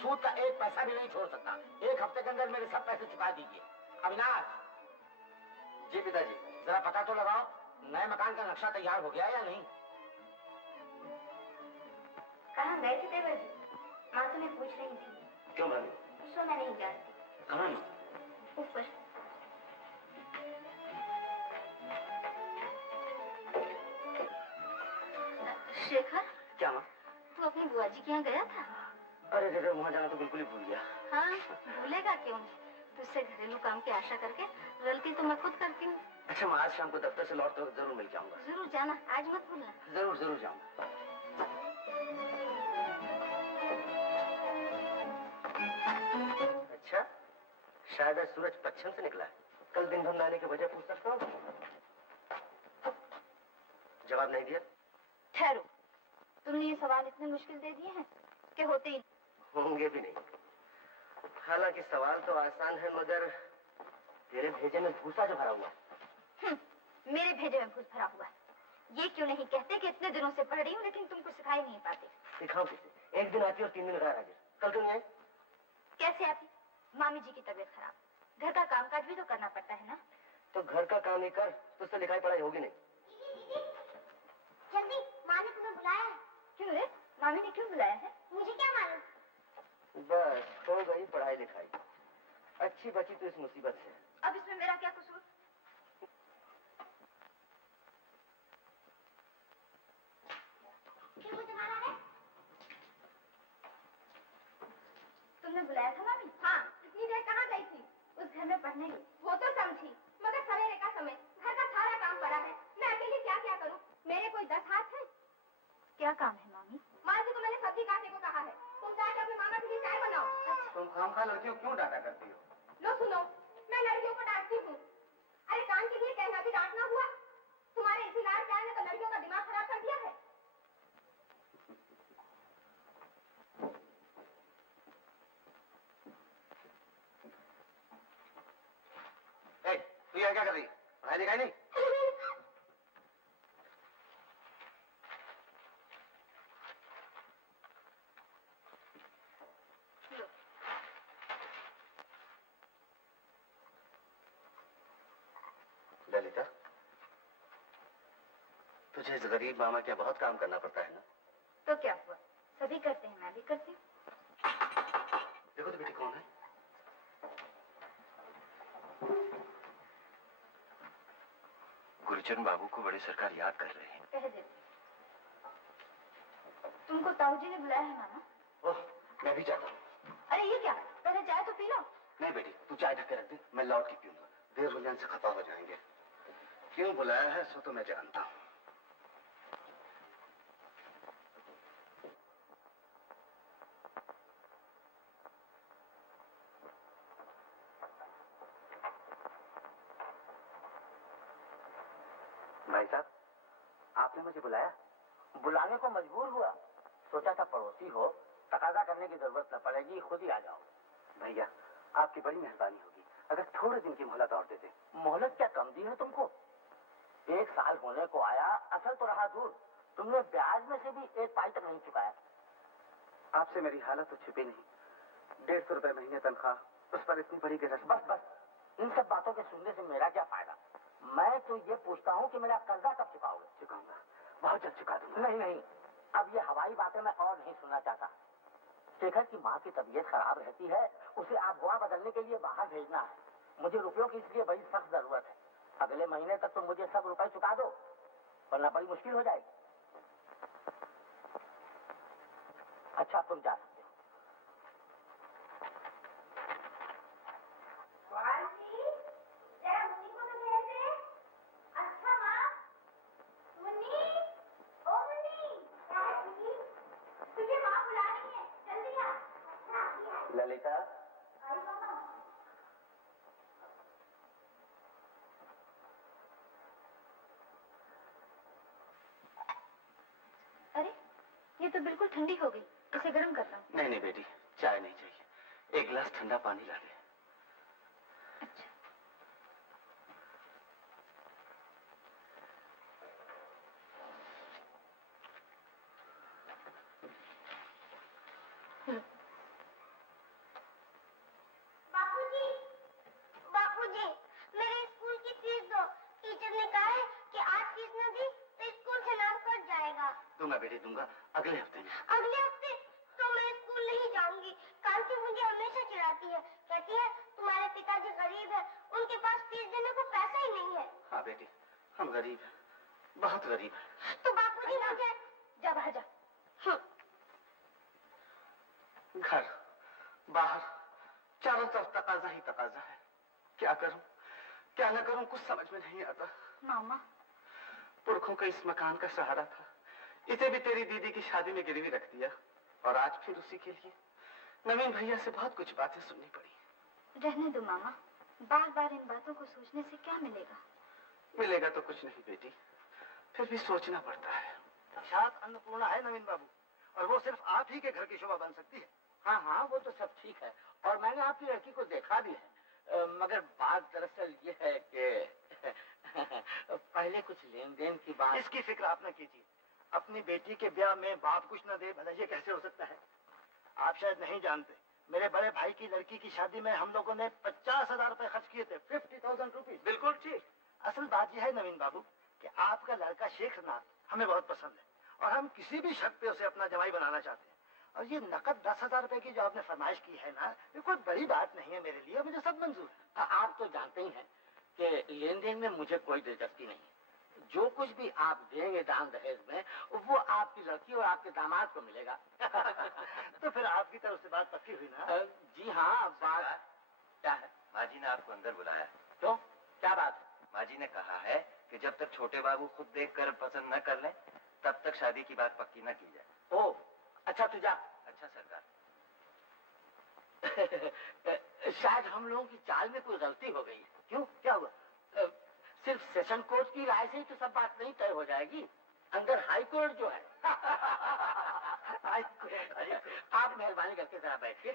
सूद का एक पैसा भी नहीं छोड़ सकता। 1 हफ्ते के अंदर मेरे सब पैसे चुका दीजिए। अविनाश। जी पिताजी। जरा पता तो लगाओ नए मकान का नक्शा तैयार हो गया या नहीं। कहाँ गए थे देवर जी? माँ तुम्हें पूछ रही थी। क्यों भाभी? उसको मैं नहीं जानती। कहाँ? ऊपर। शेखर। क्या माँ? तू अपनी बुआ जी के यहाँ गया था? अरे रे वहाँ जाना तो बिल्कुल ही भूल गया। हाँ भूलेगा क्यों? तुझसे घरेलू काम की आशा करके गलती तो मैं खुद करती हूँ। अच्छा मैं आज शाम को दफ्तर से लौट कर जरूर मिल के आऊंगा। जरूर जाना, आज मत भूलना। जरूर जरूर जाऊंगा। अच्छा शायद आज सूरज पश्चिम से निकला है। कल दिन भर नहाने की वजह पूछ सकता हूँ? जवाब नहीं दिया? ठहरो, तुमने ये सवाल इतने मुश्किल दे दिए हैं कि होते ही होंगे भी नहीं। हालांकि सवाल तो आसान है मगर तेरे भेजे में भूसा जो भरा हुआ है। मेरे भेजे में भूस भरा हुआ है। ये क्यों नहीं कहते कि इतने दिनों से पढ़ रही हूँ लेकिन तुमको सिखा ही नहीं पाते। सिखाओ किसे? एक दिन आती और 3 दिन घर आ गए। कल क्यों नहीं आई? कैसे आती? मामी जी की तबीयत खराब, घर का कामकाज भी तो करना पड़ता है ना। तो घर का काम ही कर, तुझसे लिखाई पढ़ाई होगी नहीं। जल्दी, माँ ने तुम्हें बुलाया है। क्यों रे? मामी ने क्यों बुलाया है? मुझे क्या मालूम। बस हो गई पढ़ाई लिखाई। अच्छी बची तो इस मुसीबत से। अब इसमें मेरा क्या कसूर? क्यों मुझे मारा है? तुमने बुलाया था मामी? हाँ। इतनी देर कहाँ गई थी? उस घर में पढ़ने गई। वो तो समझी, मगर सवेरे का समय, घर का सारा काम पड़ा है। मैं अकेली क्या क्या करूँ? मेरे कोई 10 हाथ है। क्या काम है मामी? माँ जी को मैंने सब्जी काटने को कहा है। तुम जाके अपने मामा के लिए चाय बनाओ। अच्छा। तुम खामखा लड़कियों क्यों डांटा करती हो? लो सुनो, मैं लड़कियों को डांटती हूँ। अरे काम के लिए कहना भी डांटना हुआ? तुम्हारे इसी लाड़ प्यार ने तो लड़कियों का दिमाग खराब कर दिया है। तू यहाँ क्या कर रही? पढ़ाई लिखाई नहीं? ललिता, तुझे इस गरीब मामा के बहुत काम करना पड़ता है ना? तो क्या हुआ? सभी करते हैं, मैं भी करती हूँ। देखो तो बेटी कौन है? गुरुचरण बाबू को बड़े सरकार याद कर रहे हैं। कह देती। तुमको ताऊजी ने बुलाया है मामा? ओह, मैं भी जाता हूँ। अरे ये क्या? पहले चाय तो पी लो। नहीं बेटी, तू चाय ढक के रख दे, मैं लौट के पीऊंगा। देर हो जाने से खपा हो जाएंगे। क्यों बुलाया है सो तो मैं जानता हूँ। भाई साहब, आपने मुझे बुलाया? बुलाने को मजबूर हुआ। सोचा था पड़ोसी हो, तकाजा करने की जरूरत न पड़ेगी, खुद ही आ जाओ। भैया, आपकी बड़ी मेहरबानी होगी अगर थोड़े दिन की मोहलत और दे दे। मोहलत क्या कम दी है तुमको? 1 साल होने को आया, असल तो रहा दूर। तुमने ब्याज में से भी 1 पाई तक नहीं चुकाया। आपसे मेरी हालत तो छिपी नहीं। 150 रुपए महीने तनख्वाह, उस पर इतनी बड़ी गिरफ्त। बस बस, इन सब बातों के सुनने से मेरा क्या फायदा? मैं तो ये पूछता हूँ कि मेरा कर्जा कब चुकाओगे? चुकाऊंगा, बहुत जल्द चुका दूंगा। नहीं नहीं, अब ये हवाई बातें मैं और नहीं सुनना चाहता। शेखर की माँ की तबीयत खराब रहती है, उसे आप गोवा बदलने के लिए बाहर भेजना है। मुझे रुपयों की इसलिए बड़ी सख्त जरूरत है। अगले महीने तक तो मुझे सब रुपए चुका दो, वरना बड़ी मुश्किल हो जाएगी। अच्छा, तुम जा सकते हो। अच्छा माँ, मुन्नी, ओ मुन्नी, तुझे माँ बुला रही है, जल्दी आ। ललिता, आई मामा। अरे, ये तो बिल्कुल ठंडी हो गई, इसे गर्म करता हूँ। नहीं नहीं बेटी, चाय नहीं चाहिए, 1 गिलास ठंडा पानी ला दे। अच्छा। है कि आज फीस न दी तो स्कूल से नाम कट जाएगा। दूंगा बेटे, दूंगा अगले हफ्ते में। अगले हफ्ते तो मैं स्कूल नहीं जाऊंगी। कांति मुझे हमेशा चिढ़ाती है, कहती है तुम्हारे पिताजी गरीब है, उनके पास फीस देने को पैसा ही नहीं है। हाँ बेटी, हम गरीब हैं, बहुत गरीब हैं। तो बापूजी मुझे जा बाहर जा। घर बाहर चारों तरफ तकाजा ही तकाजा है। क्या करूं क्या न करूं कुछ समझ में नहीं आता। मामा, पुरखों का इस मकान का सहारा था, इसे भी तेरी दीदी की शादी में गिरवी रख दिया और आज फिर उसी के लिए नवीन भैया से बहुत कुछ बातें सुननी पड़ी। रहने दो मामा, बार बार इन बातों को सोचने से क्या मिलेगा? मिलेगा तो कुछ नहीं बेटी, फिर भी सोचना पड़ता है। साक्षात अन्नपूर्णा है नवीन बाबू, और वो सिर्फ आप ही के घर की शोभा बन सकती है। हाँ हाँ, वो तो सब ठीक है, और मैंने आपकी लड़की को देखा भी है, मगर बात दरअसल ये है कि पहले कुछ लेन देन की बात। इसकी फिक्र आप न कीजिए। अपनी बेटी के ब्याह में बाप कुछ न दे, भला ये कैसे हो सकता है? आप शायद नहीं जानते, मेरे बड़े भाई की लड़की की शादी में हम लोगों ने 50,000 रुपए खर्च किए थे। 50,000 रुपीज। बिल्कुल ठीक। असल बात यह है नवीन बाबू कि आपका लड़का शेखनाथ हमें बहुत पसंद है, और हम किसी भी शर्त पे उसे अपना जमाई बनाना चाहते हैं। और ये नकद 10,000 रुपए की जो आपने फरमाइश की है ना, ये कोई बड़ी बात नहीं है मेरे लिए, मुझे सब मंजूर है। आप तो जानते ही हैं कि लेन देन में मुझे कोई दिलचस्पी नहीं है। जो कुछ भी आप देंगे दान दहेज में, वो आपकी लड़की और आपके दामाद को मिलेगा। तो फिर आपकी तरफ से बात पक्की हुई ना? जी हाँ। बात क्या है? माँ जी ने आपको अंदर बुलाया। क्यों, क्या बात है? माँ जी ने कहा है कि जब तक छोटे बाबू खुद देखकर पसंद न कर लें, तब तक शादी की बात पक्की न की जाए। ओह, अच्छा तू जा। अच्छा सरकार। शायद हम लोगों की चाल में कोई गलती हो गई है। क्यों, क्या हुआ? सिर्फ सेशन कोर्ट की राय से ही तो सब बात नहीं तय हो जाएगी, अंदर हाई कोर्ट जो है। High court. आप मेहरबानी करके जरा बैठिए।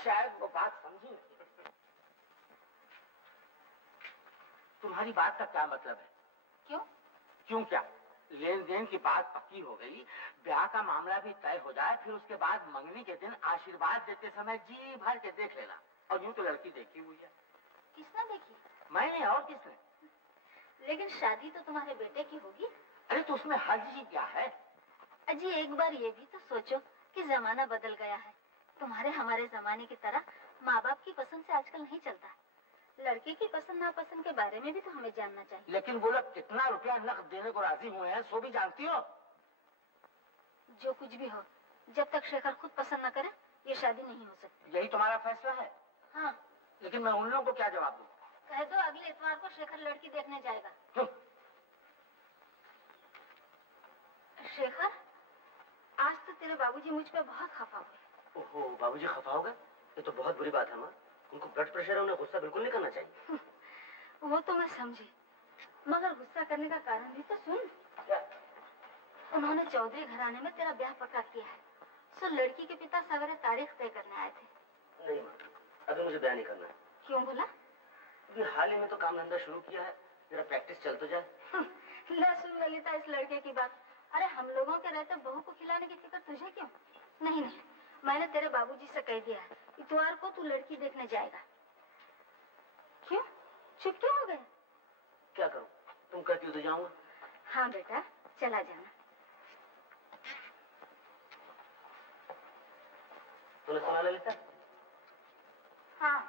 शायद वो बात समझी नहीं। तुम्हारी बात का क्या मतलब है? क्यों? क्यों क्या? लेन देन की बात पक्की हो गई, ब्याह का मामला भी तय हो जाए, फिर उसके बाद मंगनी के दिन आशीर्वाद देते समय जी भर के देख लेना। और यूं तो लड़की देखी हुई है। किसने देखी? मैंने, और किसने? लेकिन शादी तो तुम्हारे बेटे की होगी। अरे तो उसमें हर्ज ही क्या है? अजी एक बार ये भी तो सोचो कि जमाना बदल गया है। तुम्हारे हमारे जमाने की तरह माँ बाप की पसंद से आजकल नहीं चलता। लड़के की पसंद नापसंद के बारे में भी तो हमें जानना चाहिए। लेकिन वो लोग कितना रुपया नकद देने को राजी हुए हैं, सो भी जानती हो? जो कुछ भी हो, जब तक शेखर खुद पसंद न करे, ये शादी नहीं हो सकती। यही तुम्हारा फैसला है? हाँ। लेकिन मैं उन लोगों को क्या जवाब दूं? कह दो अगले इतवार को शेखर लड़की देखने जाएगा। क्यों? शेखर, आज तो तेरे बाबूजी मुझ पे बहुत खफा हुए। ओहो, बाबूजी खफा हो गए? ये तो बहुत बुरी बात है माँ। उनको ब्लड प्रेशर है, उन्हें गुस्सा बिल्कुल नहीं करना चाहिए। वो तो मैं समझी, मगर गुस्सा करने का कारण भी तो सुन। क्या? उन्होंने चौधरी घराने में तेरा ब्याह पक्का किया है, सो लड़की के पिता सवेरे तारीख तय करने आए थे। नहीं माँ, अभी मुझे ब्याह नहीं करना है। क्यों बोला? अभी हाल ही में तो काम धंधा शुरू किया है, जरा प्रैक्टिस चल तो जाए। ले सुन ललिता इस लड़के की बात। अरे हम लोगों के रहते बहू को खिलाने की फिक्र तुझे क्यों? नहीं नहीं, मैंने तेरे बाबूजी से कह दिया है, इतवार को तू लड़की देखने जाएगा। क्यों, चुप क्यों हो गए? क्या करूं, तुम कहती हो तो जाऊंगा। हाँ बेटा, चला जाना। तूने सुना ललिता? हाँ,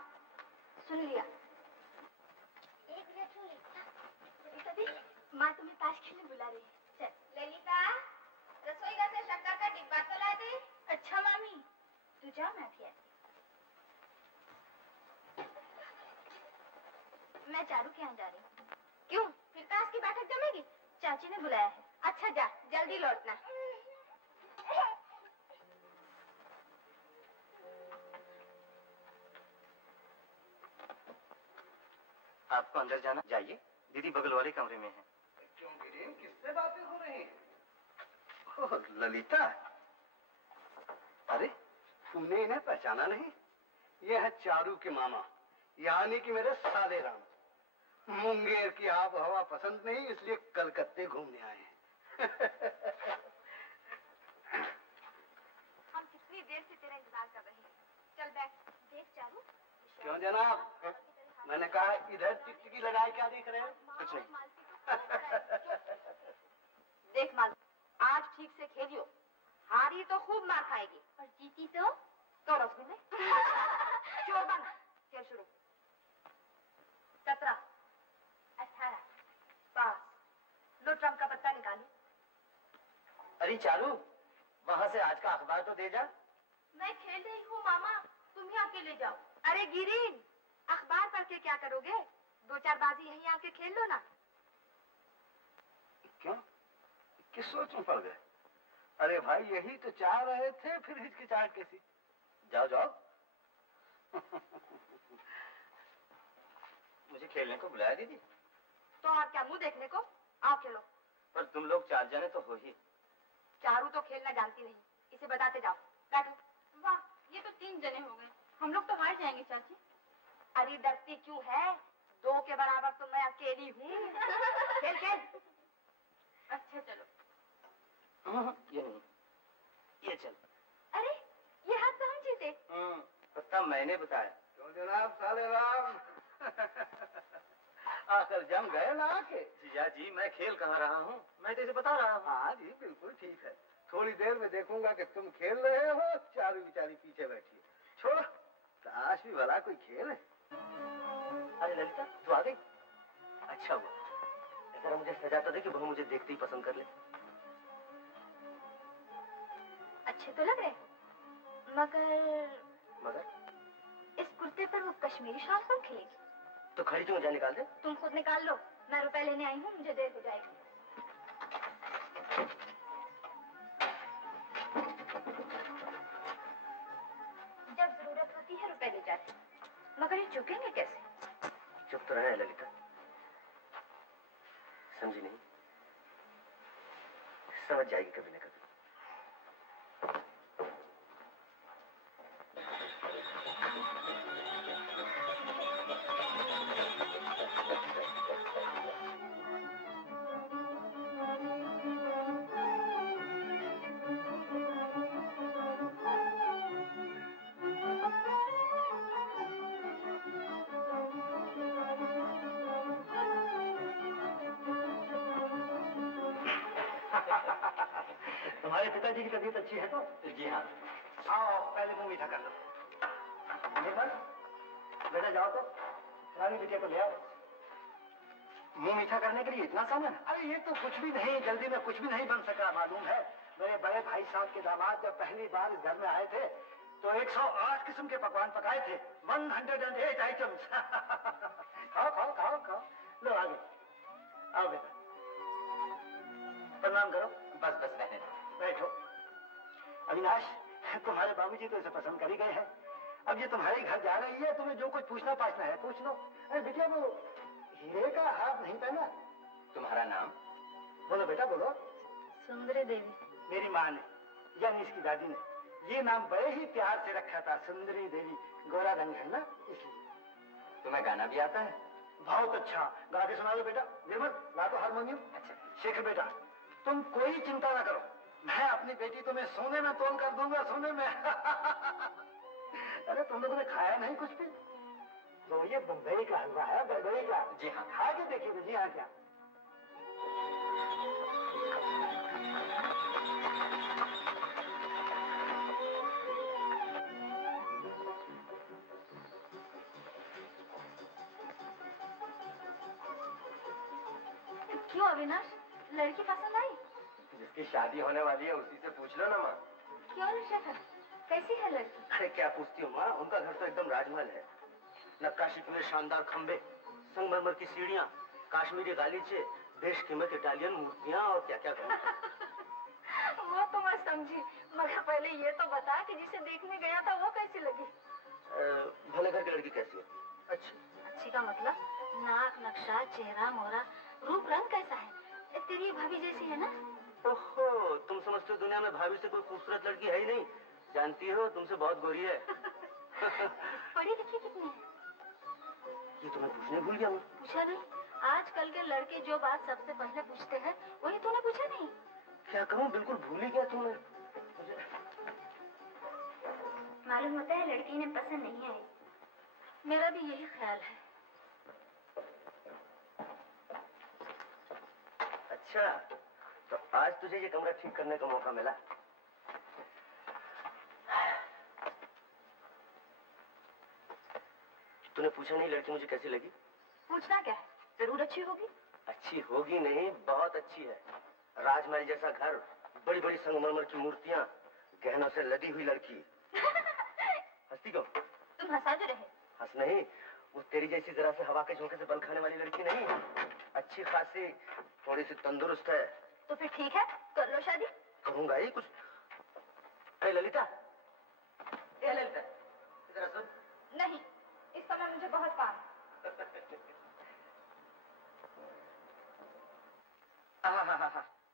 सुन लिया। एक मिनट ललिता, माँ तुम्हें ताश खेलने बुला रही है। चल। ललिता, रसोई घर से शक्कर का डिब्बा तो ला दे। अच्छा मामी, तू जा, मैं भी आती। मैं चारू के यहाँ जा रही हूँ। क्यों, फिर ताश की बैठक जमेगी? चाची ने बुलाया है। अच्छा जा, जल्दी लौटना। आपको अंदर जाना? जाइए, दीदी बगल वाले कमरे में है। क्यों गिरीन, किससे बातें हो रही हैं? ओह ललिता, अरे तूने इन्हें पहचाना नहीं? ये है चारू के मामा, यानी कि मेरे साले राम। मुंगेर की आब हवा पसंद नहीं, इसलिए कलकत्ते घूमने आए हैं। हम कितनी देर से तेरा इंतजार कर रहे हैं। चल बैठ, देख चारू। क्यों जनाब, मैंने कहा इधर टिकटिकी लगाए क्या देख रहे हो? कुछ नहीं। देख माल, आज ठीक से खेलियो, हारी तो खूब मार खाएगी और जीती तो रसगुल्ले। चोर बंद, खेल शुरू। 17, 18, पास। लो ट्रम्प का पत्ता निकालिए। अरे चारू, वहाँ से आज का अखबार तो दे जा। मैं खेल रही हूँ मामा, तुम ही आके ले जाओ। अरे गिरीन, अखबार पढ़ के क्या करोगे? 2-4 बाजी यहीं आके खेल लो ना। क्यों? किस सोच में पड़ गए? अरे भाई यही तो चाह रहे थे, फिर हिचकिचाहट कैसी? जाओ जाओ। मुझे खेलने को बुलाया दीदी? तो और क्या मुंह देखने को? आओ खेलो। पर तुम लोग 4 जने तो हो ही। चारू तो खेलना जानती नहीं, इसे बताते जाओ। बैठो। वाह, ये तो 3 जने हो गए। हम लोग तो हार जाएंगे चाची। अरे डरती क्यों है? 2 के बराबर तो मैं अकेली हूँ। खेल खेल। अच्छा चलो। ये नहीं, ये चल। अरे ये हाथ तो हम जीते। पत्ता मैंने बताया। क्यों जनाब साले राम? आखिर जम गए ना आके। जिया जी, मैं खेल कहाँ रहा हूँ, मैं तो इसे बता रहा हूँ। हाँ जी बिल्कुल ठीक है। थोड़ी देर में देखूंगा कि तुम खेल रहे हो, चारू बेचारी पीछे बैठी है। छोड़ो, ताश भी भला कोई खेल है। अरे ललिता, तू आ गई? अच्छा हुआ, अगर मुझे सजा तो दे कि बहू मुझे देखते ही पसंद कर ले। अच्छे तो लग रहे, मगर इस कुर्ते पर वो कश्मीरी शॉल कौन खिलेगी? तो खड़ी क्यों? जा निकाल दे। तुम खुद निकाल लो, मैं रुपए लेने आई हूँ, मुझे देर हो जाएगी। जब जरूरत होती है रुपए ले जाते, मगर ये चुकेंगे कैसे? चुप तो रहे ललिता, समझी नहीं? समझ जाएगी कभी न कभी। तुम्हारे पिताजी की तबीयत अच्छी है तो? जी हाँ। आओ पहले मुंह मीठा कर लो। बेटा जाओ तो रानी बिटिया को ले आओ। मुंह मीठा करने के लिए इतना सामान? अरे ये तो कुछ भी नहीं, जल्दी में कुछ भी नहीं बन सका। मालूम है, मेरे बड़े भाई साहब के दामाद जब पहली बार इस घर में आए थे तो 108 किस्म के पकवान पकाए थे। 108 आइटम्स। खाओ खाओ खाओ खाओ। लो आगे आओ बेटा, प्रणाम करो। बस बस रहने दो। बैठो। अविनाश, तुम्हारे बाबूजी तो इसे पसंद कर ही गए हैं। अब ये तुम्हारे घर जा रही है, तुम्हें जो कुछ पूछना पाछना है पूछ लो। अरे बिटिया, वो हीरे का हार नहीं पहना? तुम्हारा नाम? बोलो बेटा बोलो। सुंदरी देवी। मेरी माँ ने, यानी इसकी दादी ने, ये नाम बड़े ही प्यार से रखा था, सुंदरी देवी। गोरा रंग है ना, इसलिए। तुम्हें गाना भी आता है? बहुत अच्छा, गा के सुना दो बेटा। निर्मल, ला दो हारमोनियम। अच्छा। शेखर बेटा, तुम कोई चिंता ना करो, मैं अपनी बेटी तुम्हें सोने में तोल कर दूंगा, सोने में। अरे तुम लोगों ने खाया नहीं कुछ भी? तो ये बम्बई का हलवा है, बम्बई का। जी हाँ। खा के देखिए तो। जी हाँ, क्या क्यों अविनाश, लड़की पसंद आई? जिसकी शादी होने वाली है उसी से पूछ लो ना माँ। क्यों शेखर, कैसी है लड़की? अरे क्या पूछती हो माँ, उनका घर तो एकदम राजमहल है। नक्काशी पूरे शानदार खंबे, संगमरमर की सीढ़ियाँ, कश्मीरी गालीचे, बेशकीमत इटालियन मूर्तियाँ और क्या क्या कहूँ। वो तो मैं समझी, मगर पहले ये तो बता कि जिसे देखने गया था वो कैसी लगी? भले घर की लड़की कैसी है? अच्छी। अच्छी का मतलब? नाक, नक्शा, चेहरा, मोहरा, रूप रंग कैसा है? तेरी भाभी जैसी है ना? ओहो, तुम समझते हो दुनिया में भाभी से कोई खूबसूरत लड़की है ही नहीं। जानती हो, तुमसे बहुत गोरी है। पढ़ी लिखी कितनी है? ये तुम्हें पूछने भूल गया मैं। पूछा नहीं? आजकल के लड़के जो बात सबसे पहले पूछते हैं वही तूने पूछा नहीं। क्या करूं, बिल्कुल भूल ही गया तुम्हें। मालूम होता है लड़की ने पसंद नहीं आई। मेरा भी यही ख्याल है। अच्छा, तो आज तुझे ये कमरा ठीक करने का मौका मिला। तूने पूछा नहीं लड़की मुझे कैसी लगी? पूछना क्या है, जरूर अच्छी होगी। अच्छी होगी नहीं, बहुत अच्छी है। राजमहल जैसा घर, बड़ी बड़ी संगमरमर की मूर्तियां, गहनों से लदी हुई लड़की। हंसती क्यों? तुम हंसा जो रहे। हंस नहीं, वो तेरी जैसी जरा से हवा के झोंके से बल खाने वाली लड़की नहीं, अच्छी खासी, थोड़ी सी तंदुरुस्त है। तो फिर ठीक है, कर लो शादी। करूंगा ही कुछ। अरे ललिता, ए ललिता, जरा सुन। नहीं, इस समय मुझे बहुत काम।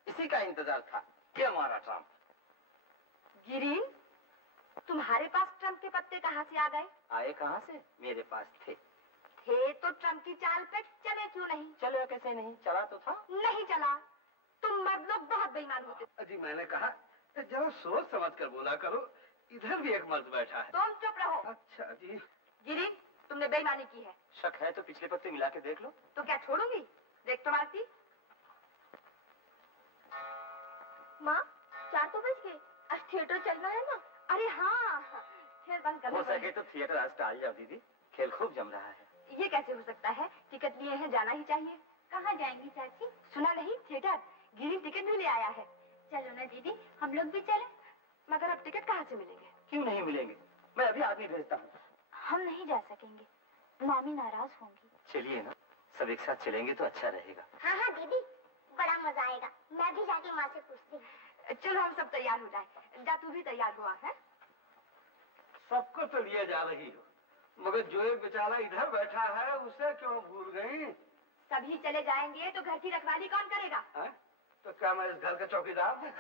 इसी का इंतजार था। क्या हमारा ट्रम्प? गिरीन, तुम्हारे पास ट्रम्प के पत्ते कहाँ से आ गए? आए कहाँ से? मेरे पास थे। थे तो ट्रम्प की चाल पे चले क्यों नहीं? चलो कैसे नहीं, चला तो था। नहीं चला। तुम मर्द लोग बहुत बेईमान होते हो। जी मैंने कहा जरा सोच समझ कर बोला करो, इधर भी एक मर्द बैठा है। तुम चुप रहो। अच्छा जी। गिरीन, तुमने बेईमानी की है। शक है तो पिछले पत्ते मिला के देख लो। तो क्या छोड़ूंगी? देख तो मारती। माँ, 4 तो बज गए, आज थिएटर चलना है ना। अरे हाँ, खेल बंद करना। हो सके तो थिएटर आज टाल जाओ दीदी, खेल खूब जम रहा है। ये कैसे हो सकता है? टिकट लिए हैं, जाना ही चाहिए। कहाँ जाएंगी चाची? सुना नहीं, थिएटर। गिरीन टिकट भी ले आया है। चलो ना दीदी, हम लोग भी चलें। मगर अब टिकट कहाँ से मिलेंगे? क्यों नहीं मिलेंगे, मैं अभी आदमी भेजता हूँ। हम नहीं जा सकेंगे, मामी नाराज होंगी। चलिए ना, सब एक साथ चलेंगे तो अच्छा रहेगा। हाँ हाँ दीदी, बड़ा मजा आएगा। मैं भी जाके माँ से पूछती हूँ। चलो हम सब तैयार हो जाए। जा तू भी तैयार हुआ है? सबको तो लिए जा रही हो, मगर जो एक बेचारा इधर बैठा है उसे क्यों भूल गई? सभी चले जाएंगे तो घर की रखवाली कौन करेगा? है? तो क्या मैं इस घर का चौकीदार हूँ?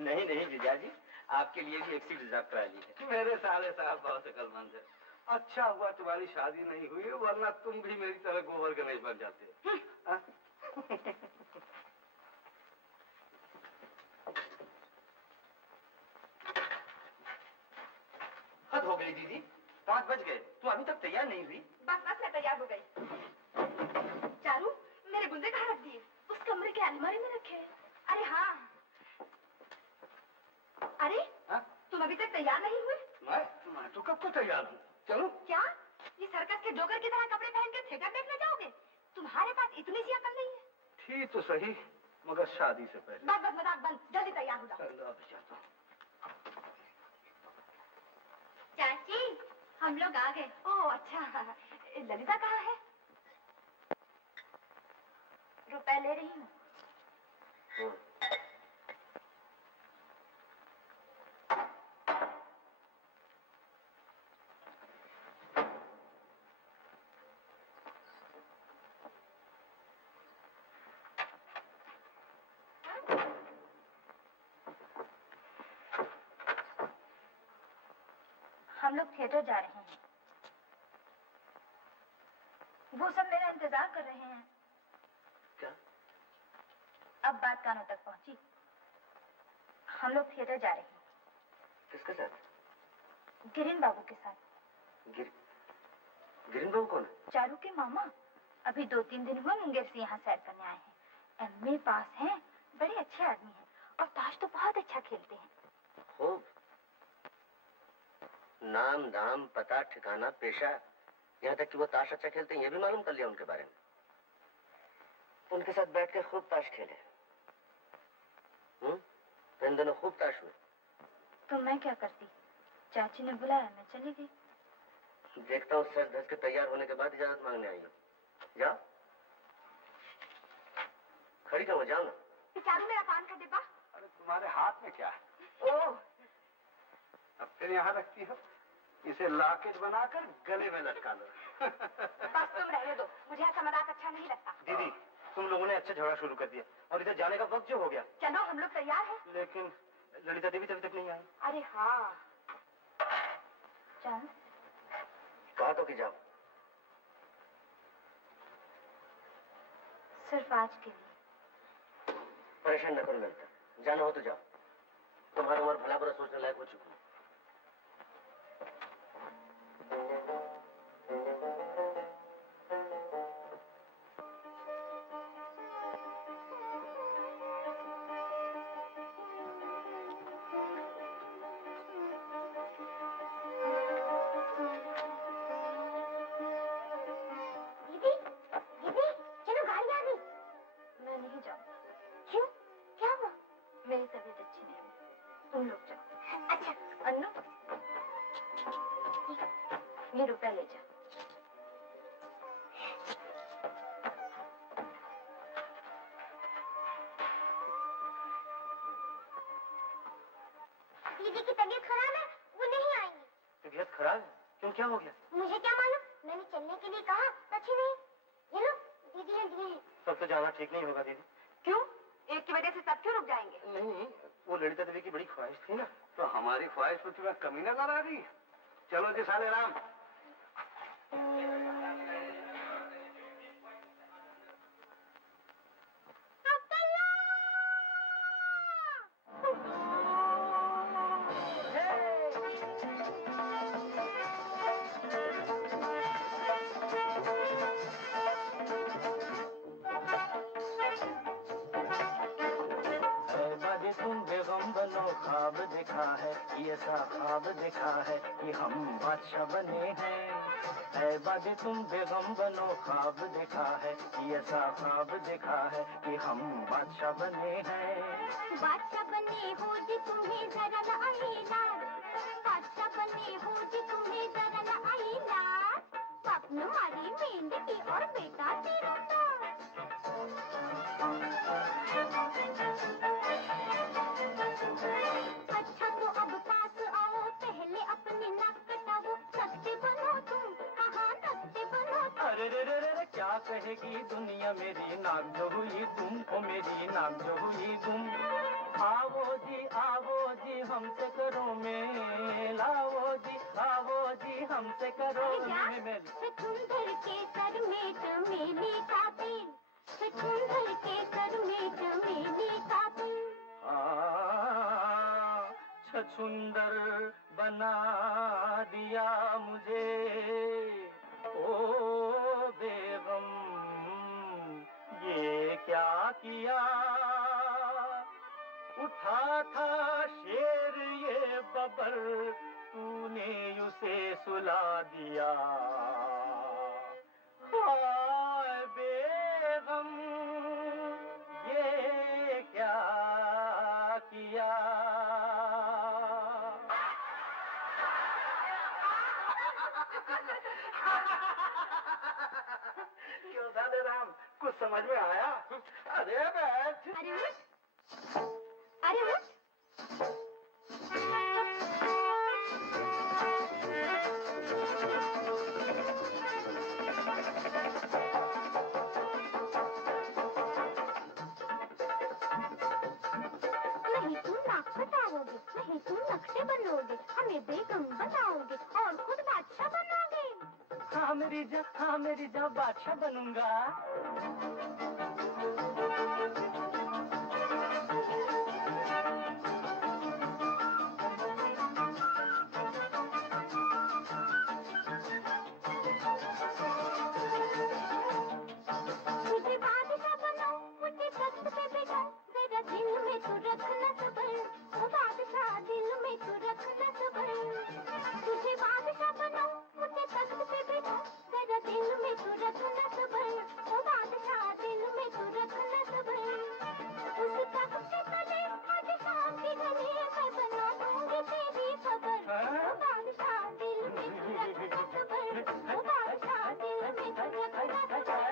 नहीं नहीं जीजा जी, आपके लिए भी एक सीट रिजर्व करा ली है। मेरे साले साहब बहुत अकलमंद है। अच्छा हुआ तुम्हारी शादी नहीं हुई, वरना तुम भी मेरी तरह गोबर गणेश बन जाते। हद हो गई दीदी, 5 बज गए, तू अभी तक तैयार नहीं हुई। बस बस मैं तैयार हो गई। चारू, मेरे बुंदे कहाँ रख दिए? उस कमरे के अलमारी में रखे हैं। अरे हाँ। अरे हाँ? तुम अभी तक तैयार नहीं हुए? मैं तो कब को तैयार हूँ। चलो। क्या? ये सर्कस के जोकर की तरह कपड़े पहन के थिएटर देखने जाओगे? तुम्हारे पास इतनी सी अकल नहीं है? ठीक तो सही, मगर शादी से पहले। बस बस मजाक बंद, जल्दी तैयार हो जाओ। चलो अब जाता हूँ। चाची, हम लोग आ गए। ओह अच्छा, ललिता कहाँ है? रुपए ले रही हूँ। हम लोग थिएटर जा रहे हैं। वो सब मेरा इंतजार कर रहे हैं। क्या? अब बात कानों तक पहुंची। हम लोग थिएटर जा रहे हैं। किसके साथ? गिरीन बाबू के साथ। गिरीन बाबू कौन है? चारू के मामा। अभी 2-3 दिन हुए मुंगेर से यहाँ सैर करने आए हैं। एमए पास हैं, बड़े अच्छे आदमी हैं और ताश तो बहुत अच्छा खेलते हैं। खूब। नाम दाम पता ठिकाना पेशा, यहाँ तक कि वो ताश अच्छा खेलते हैं ये भी मालूम कर लिया उनके बारे में। उनके साथ बैठ के खूब ताश खेले। इन दोनों खूब ताश हुए। तो मैं क्या करती? चाची ने बुलाया, मैं चली गई। देखता हूँ सर धस के तैयार होने के बाद इजाजत मांगने आई हो। जाओ। खड़ी करो, जाओ ना। चारू, मेरा पान का डिब्बा। अरे तुम्हारे हाथ में क्या है? ओह, अब फिर यहाँ रखती हो? इसे लॉकेट बनाकर गले में लटका लो। बस तुम रहने दो, मुझे ऐसा मजाक अच्छा नहीं लगता। दीदी, तुम लोगों ने अच्छा झगड़ा शुरू कर दिया और इधर जाने का वक्त जो हो गया। चलो, हम लोग तैयार हैं। लेकिन ललिता देवी अभी तक नहीं आई। अरे हाँ। चल। कहा तो कि जाओ। सिर्फ आज के लिए। परेशान न करो ललिता, जाना हो तो जाओ। तुम्हारा उम्र भला बुरा सोचने लायक हो चुकी है। मेरी तबीयत अच्छी नहीं है, तुम लोग जाओ। अच्छा अन्नू, ये रुपया ले जा। दीदी की तबीयत खराब है, वो नहीं आएंगी। तबीयत खराब है? क्यों, क्या हो गया? मुझे क्या मालूम, मैंने चलने के लिए कहा, सच नहीं। ये लो, दीदी ने दिए हैं। तब तो जाना ठीक नहीं होगा दीदी। क्यों? एक की वजह से सब क्यों रुक जाएंगे? नहीं, वो ललिता देवी की बड़ी ख्वाहिश थी ना। तो हमारी ख्वाहिश पर तुम्हें कमी नजर आ रही? चलो जी साले राम। तुम बेगम बनो, ख्वाब देखा है, ये सा ख्वाब देखा है कि हम बादशाह बने हैं। ऐ बादे तुम बेगम बनो, ख्वाब देखा है, ये सा ख्वाब देखा है कि हम बादशाह बने हैं। बादशाह बने हो जी तुम्हें जरा न आई लाज, बादशाह बने हो जी तुम्हें जरा न आई लाज, स्वप्न मारी मेंढकी और बेटा तीरंदाज। अच्छा तो अब पास आओ, पहले अपनी नाक कटाओ, नकते बनो तुम, हाँ नकते बनो तुम। अरे रे रे रे, क्या कहेगी दुनिया मेरी नाक जो हुई तुम, ओ मेरी नाक जो हुई तुम। आओ जी हमसे करो मेल, आओ जी हमसे करो मेल। छछूंदर के सर में चमेली का तेल, छछूंदर के सर में चमेली का तेल। छछूंदर बना दिया मुझे ओ बेगम, ये क्या किया। उठा था शेर ये बबर, तूने उसे सुला दिया। हाय बेगम, ये क्या किया। क्यों साले राम, कुछ समझ में आया? अरे बैठ। अरे उठ, अरे उठ। नहीं तुम नाक कटाओगे, नहीं तुम नक्शे बनोगे, हमें बेगम बनाओगे और खुद बादशाह बनोगे। हाँ मेरी जान बादशाह बनूंगा। मुझे बादशाह बनाओ, मुझे तख्त पे बिठाओ, जरा दिल में तो रखना सबर, ओ बादशाह दिल में तो रखना सबर। तुझे बादशाह बनाओ, मुझे तख्त पे बिठाओ, जरा दिल में तो रखना सबर, ओ बादशाह दिल में तो रखना सबर। उस तख्त के तले आज शाम की गली मैं बना दूंगी तेरी खबर, ओ बादशाह दिल में तो रखना सबर, ओ बादशाह दिल में तो रखना सबर।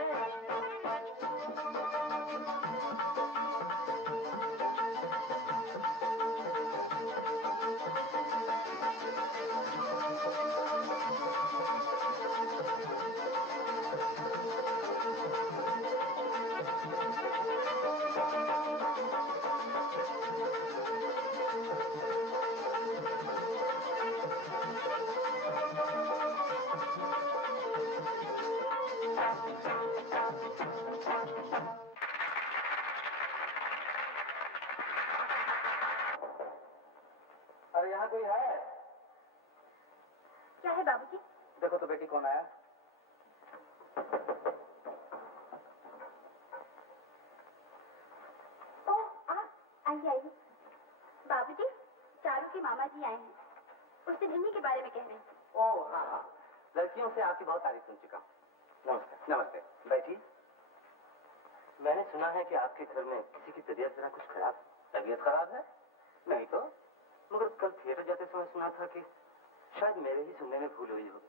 अरे यहाँ कोई है? क्या है बाबूजी? देखो तो बेटी कौन आया। ओह आइए। बाबूजी, चारू के मामा जी आए हैं, उससे भिन्नी के बारे में कह रहे हैं। ओह हाँ, लड़कियों से आपकी बहुत तारीफ सुन चुका हूँ। नमस्ते। नमस्ते, बैठिए। मैंने सुना है कि आपके घर में किसी की तबीयत जरा कुछ खराब। तबीयत खराब है? नहीं तो, मगर कल थिएटर जाते समय सुना था कि शायद मेरे ही सुनने में भूल हुई हो।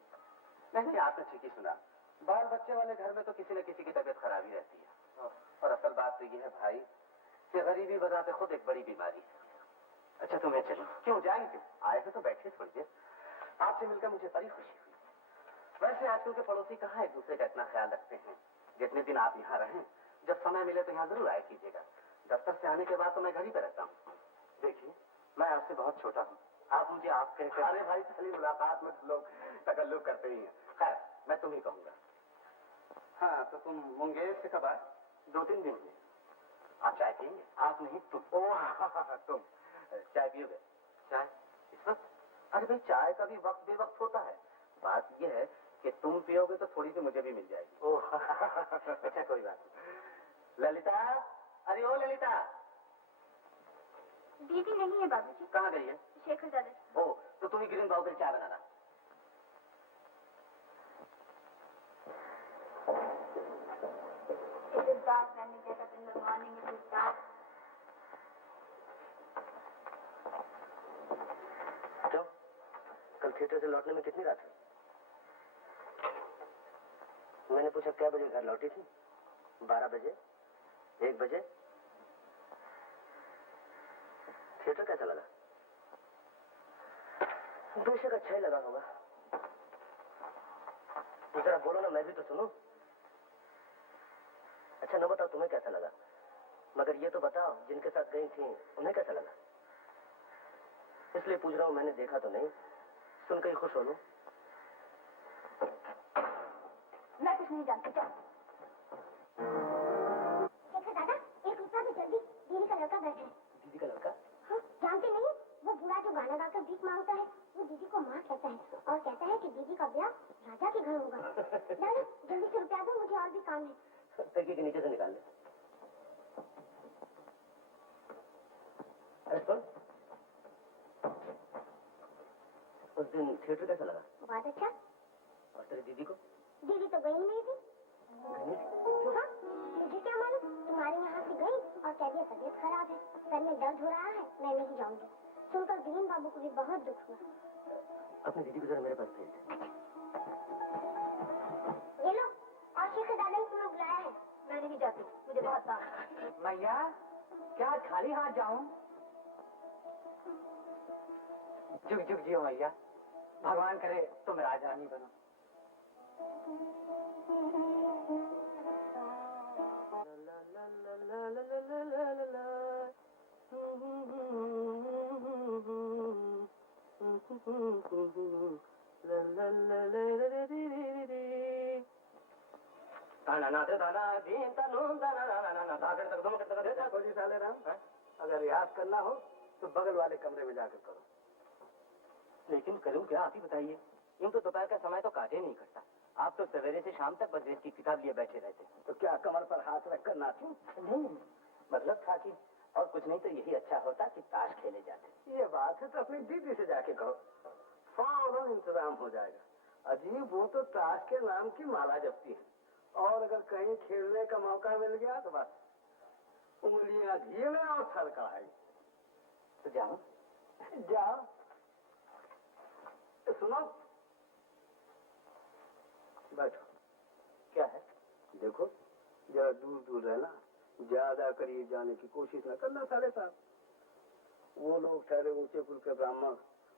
नहीं, आपने ठीक ही सुना। बाल बच्चे वाले घर में तो किसी न किसी की तबीयत खराब ही रहती है। और असल बात तो ये है भाई कि गरीबी बजाते खुद एक बड़ी बीमारी है। अच्छा तो मैं चलूं? क्यों जाएंगे? आए थे तो बैठे थोड़ी देर। आपसे मिलकर मुझे बड़ी खुशी हुई। वैसे आजकल के पड़ोसी कहाँ एक दूसरे का इतना ख्याल रखते हैं। जितने दिन आप यहाँ रहें, जब समय मिले तो यहाँ जरूर आया कीजिएगा। दफ्तर से आने के बाद तो मैं घर ही पे रहता हूँ। देखिए, मैं आपसे बहुत छोटा हूँ, आप मुझे आप कहकर। अरे भाई, पहली मुलाकात में लोग तकल्लुफ करते ही हैं। खैर, मैं तुम ही कहूँगा। हाँ, तो तुम मुंगेर से कब आए? 2-3 दिन हुए। आप चाय पिएंगे? आप नहीं, तुम। ओह, तुम चाय पियोगे? चाय इस वक्त? अरे भाई, चाय का भी वक्त बेवक्त होता है। बात यह है कि तुम पियोगे तो थोड़ी सी मुझे भी मिल जाएगी। ओह, अच्छा कोई बात नहीं। ललिता, अरे ओ ललिता। दीदी नहीं है बाबूजी। कहाँ गई है? शेखर दादा। ओह, तो तुम ही गिरिन भाव कर चाय बनाना। It is dark when we get up in the morning. It is dark. क्यों? कल थिएटर से लौटने में कितनी रात हुई? मैंने पूछा क्या बजे घर लौटी थी? 12 बजे? 1 बजे? थिएटर कैसा लगा? बेशक अच्छा ही लगा होगा। जरा बोलो ना, मैं भी तो सुनूं। अच्छा न बताओ तुम्हें कैसा लगा, मगर ये तो बताओ जिनके साथ गई थी उन्हें कैसा लगा। इसलिए पूछ रहा हूं, मैंने देखा तो नहीं, सुनकर ही खुश हो लूं। मैं कुछ नहीं जानती। क्या देखो दादा, एक रुपया भी जल्दी। दीदी का लड़का बैठा है। दीदी का लड़का? हाँ, जानते नहीं, वो बूढ़ा जो गाना गाकर भीख मांगता है, वो दीदी को माँ कहता है और कहता है कि दीदी का ब्याह राजा के घर होगा। दादा जल्दी से रुपया दो, मुझे और भी काम है। तकिए के नीचे से निकाल ले। अरे सुन, उस दिन थिएटर कैसा लगा? बहुत अच्छा। और तेरी दीदी को? दीदी तो गई नहीं थी। हाँ, मुझे क्या मालूम, तुम्हारे यहाँ से गई और कह दिया तबीयत खराब है, सर में दर्द हो रहा है, मैं नहीं जाऊंगी। सुनकर गिरीन बाबू को भी बहुत दुख हुआ। अपनी दीदी को जरा मेरे पास भेज दे। ये लो, और शेखर दादा ने तुम्हें बुलाया है। मैं नहीं जाती, मुझे बहुत काम है। मैया, क्या खाली हाथ जाऊं? जुग जुग जियो मैया, भगवान करे तुम राजरानी बनो। अगर रियाज करना हो तो बगल वाले कमरे में जाकर करो। लेकिन करूं क्या, आप ही बताइए। यूं तो दोपहर का समय तो काटे नहीं करता। आप तो सवेरे से शाम तक बस की किताब लिए बैठे रहते। तो क्या कमर पर हाथ रखकर नाचूं? नहीं, मतलब था कि और कुछ नहीं तो यही अच्छा होता कि ताश खेले जाते। ये बात है तो अपनी दीदी से जाके कहो, फौरन इंतजाम हो जाएगा। अजीब, वो तो ताश के नाम की माला जपती है, और अगर कहीं खेलने का मौका मिल गया तो बस उंगलियां घी में और सर कढ़ाई। तो जाओ। जाओ। तो सुनो, बैठो। क्या है? देखो, जरा दूर दूर रहना, ज्यादा करीब जाने की कोशिश न करना। साले साहब, वो लोग ठहरे ऊंचे कुल के ब्राह्मण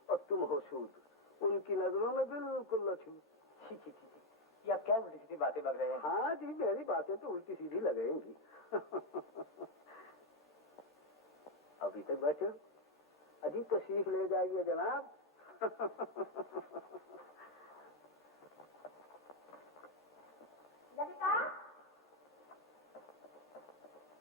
और तुम हो शूद्र, उनकी नजरों में बिल्कुल न छू। छी छी छी, ये आप क्या उल्टी सीधी बातें बक रहे हैं? हाँ जी, मेरी बातें तो उल्टी सीधी लगेंगी। अभी तक बैठे, अजीब तो सीख ले जाइए जनाब। ललिता,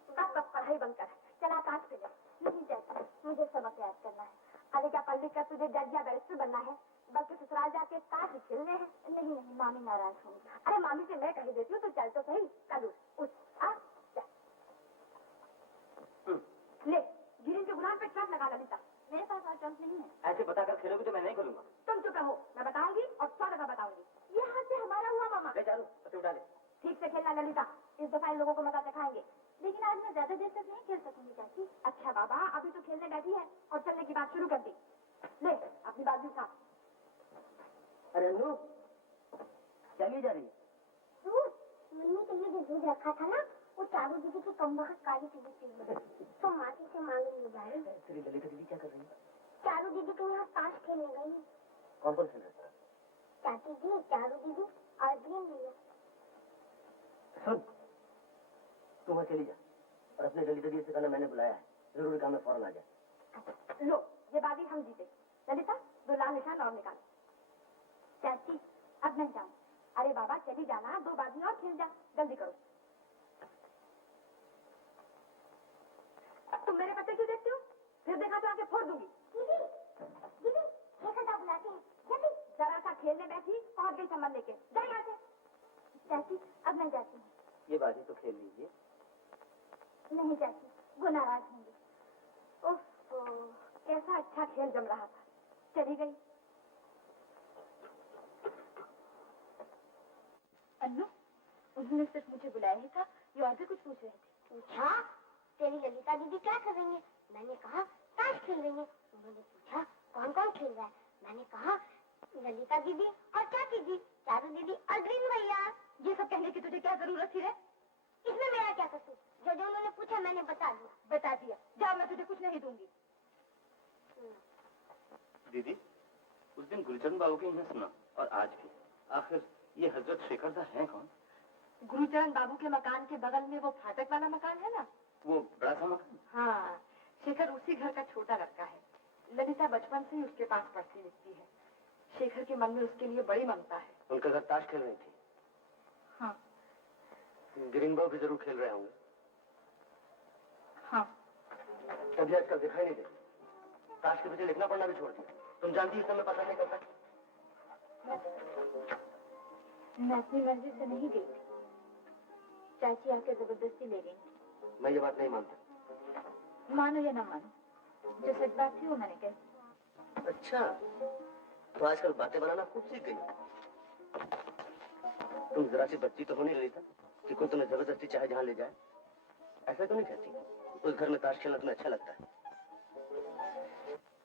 बस पढ़ाई बंद कर, चला काश पे जा। नहीं जाती, मुझे सबक याद करना है। अरे क्या पढ़ लिख कर तुझे जज या बैरिस्टर बनना है, बल्कि ससुराल जाके काश खेलने हैं। नहीं नहीं, मामी नाराज होंगी। अरे मामी से मैं कह देती हूँ, तो चल तो सही। कल उठ आ जा। ले, गिरिन के गुलाम पे ट्रंप लगा ललिता। मेरे पास और ट्रंप नहीं है। ऐसे बताकर खेलोगे तो मैं नहीं करूंगा। तुम चुप रहो, मैं बताऊंगी और 100 दफा बताऊंगी। ये हाथ से हमारा हुआ मामा। ले चारू, पत्ते उठा ले। ठीक से खेलना ललिता, इस दफा इन लोगों को मजा सिखाएंगे। लेकिन आज मैं ज्यादा देर तक नहीं खेल सकूंगी चाची। अच्छा बाबा, अब की कम वक्त काली टीवी चाहिए तो माटी से मांगने जा रही है। तेरी ललिता दीदी क्या कर रही है? चारू दीदी के यहाँ ताश खेलने गई है। कौन कौन खेल रहा है? चाची जी, चारू दीदी और भीम भैया। सुन, तू वहाँ चली जा और अपने ललिता दीदी से कहना मैंने बुलाया है, जरूरी काम है, फौरन आ जाए। लो, ये बाजी हम जीते। ललिता, दो लाल निशान और निकाल। चाची, अब मैं जाऊँ। अरे बाबा चली जाना, दो बाजी और खेल जा, जल्दी करो। तुम मेरे पत्ते क्यों देखते हो? फिर देखा तो आके फोड़ दूंगी। दीदी, दीदी, ये घंटा बुलाते हैं, जल्दी। जरा सा खेलने बैठी, पहुंच गई सामान लेके। जा यहाँ से। चाची, अब मैं जाती हूँ। ये बाजी तो खेल लीजिए। नहीं चाची, वो नाराज होंगे। ओह, कैसा अच्छा खेल जम रहा था, चली गई। अन्नू, उन्होंने सिर्फ मुझे बुलाया ही था, ये और भी कुछ पूछ रहे थे। पूछा, तेरी ललिता दीदी क्या कर रही है? मैंने कहा ताश खेल रही है। उन्होंने पूछा कौन कौन खेल रहा है? मैंने कहा ललिता दीदी और चाची जी, चारू दीदी और ग्रीन भैया। ये सब कहने की तुझे क्या जरूरत थी रे? इसमें मेरा क्या कसूर? जो उन्होंने पूछा मैंने बता दिया। बता दिया, जा, मैं तुझे कुछ नहीं दूंगी। दीदी, उस दिन गुलचंद बाबू के यहाँ सुना और आज भी, आखिर ये हजरत शेखरदा हैं कौन? गुरुचरण बाबू के मकान के बगल में वो फाटक वाला मकान है ना, वो बड़ा सा मकान? हाँ, शेखर उसी घर का छोटा लड़का है। ललिता बचपन से ही उसके पास पढ़ती लिखती है। शेखर के मन में उसके लिए बड़ी ममता है। उनका घर ताश खेल रही थी। हाँ। ग्रीन बॉल भी जरूर खेल रहे होंगे। हाँ। तभी आजकल दिखाई नहीं देती। ताश के पीछे लिखना पढ़ना भी छोड़ दिया। तुम जानती इस समय पता नहीं करता। मैं अपनी मर्जी से नहीं गई थी, चाची आके जबरदस्ती ले गई। मैं ये बात नहीं मानता। मानो या ना मानो, जो सच बात थी वो मैंने कही। अच्छा, तो आजकल बातें बनाना खूब सीख गई। तुम जरा सी बच्ची तो होने लगी था कि कोई तुम्हें जबरदस्ती चाहे जहाँ ले जाए। ऐसा तो नहीं कहती। उस घर में ताश खेलना तुम्हें अच्छा लगता है,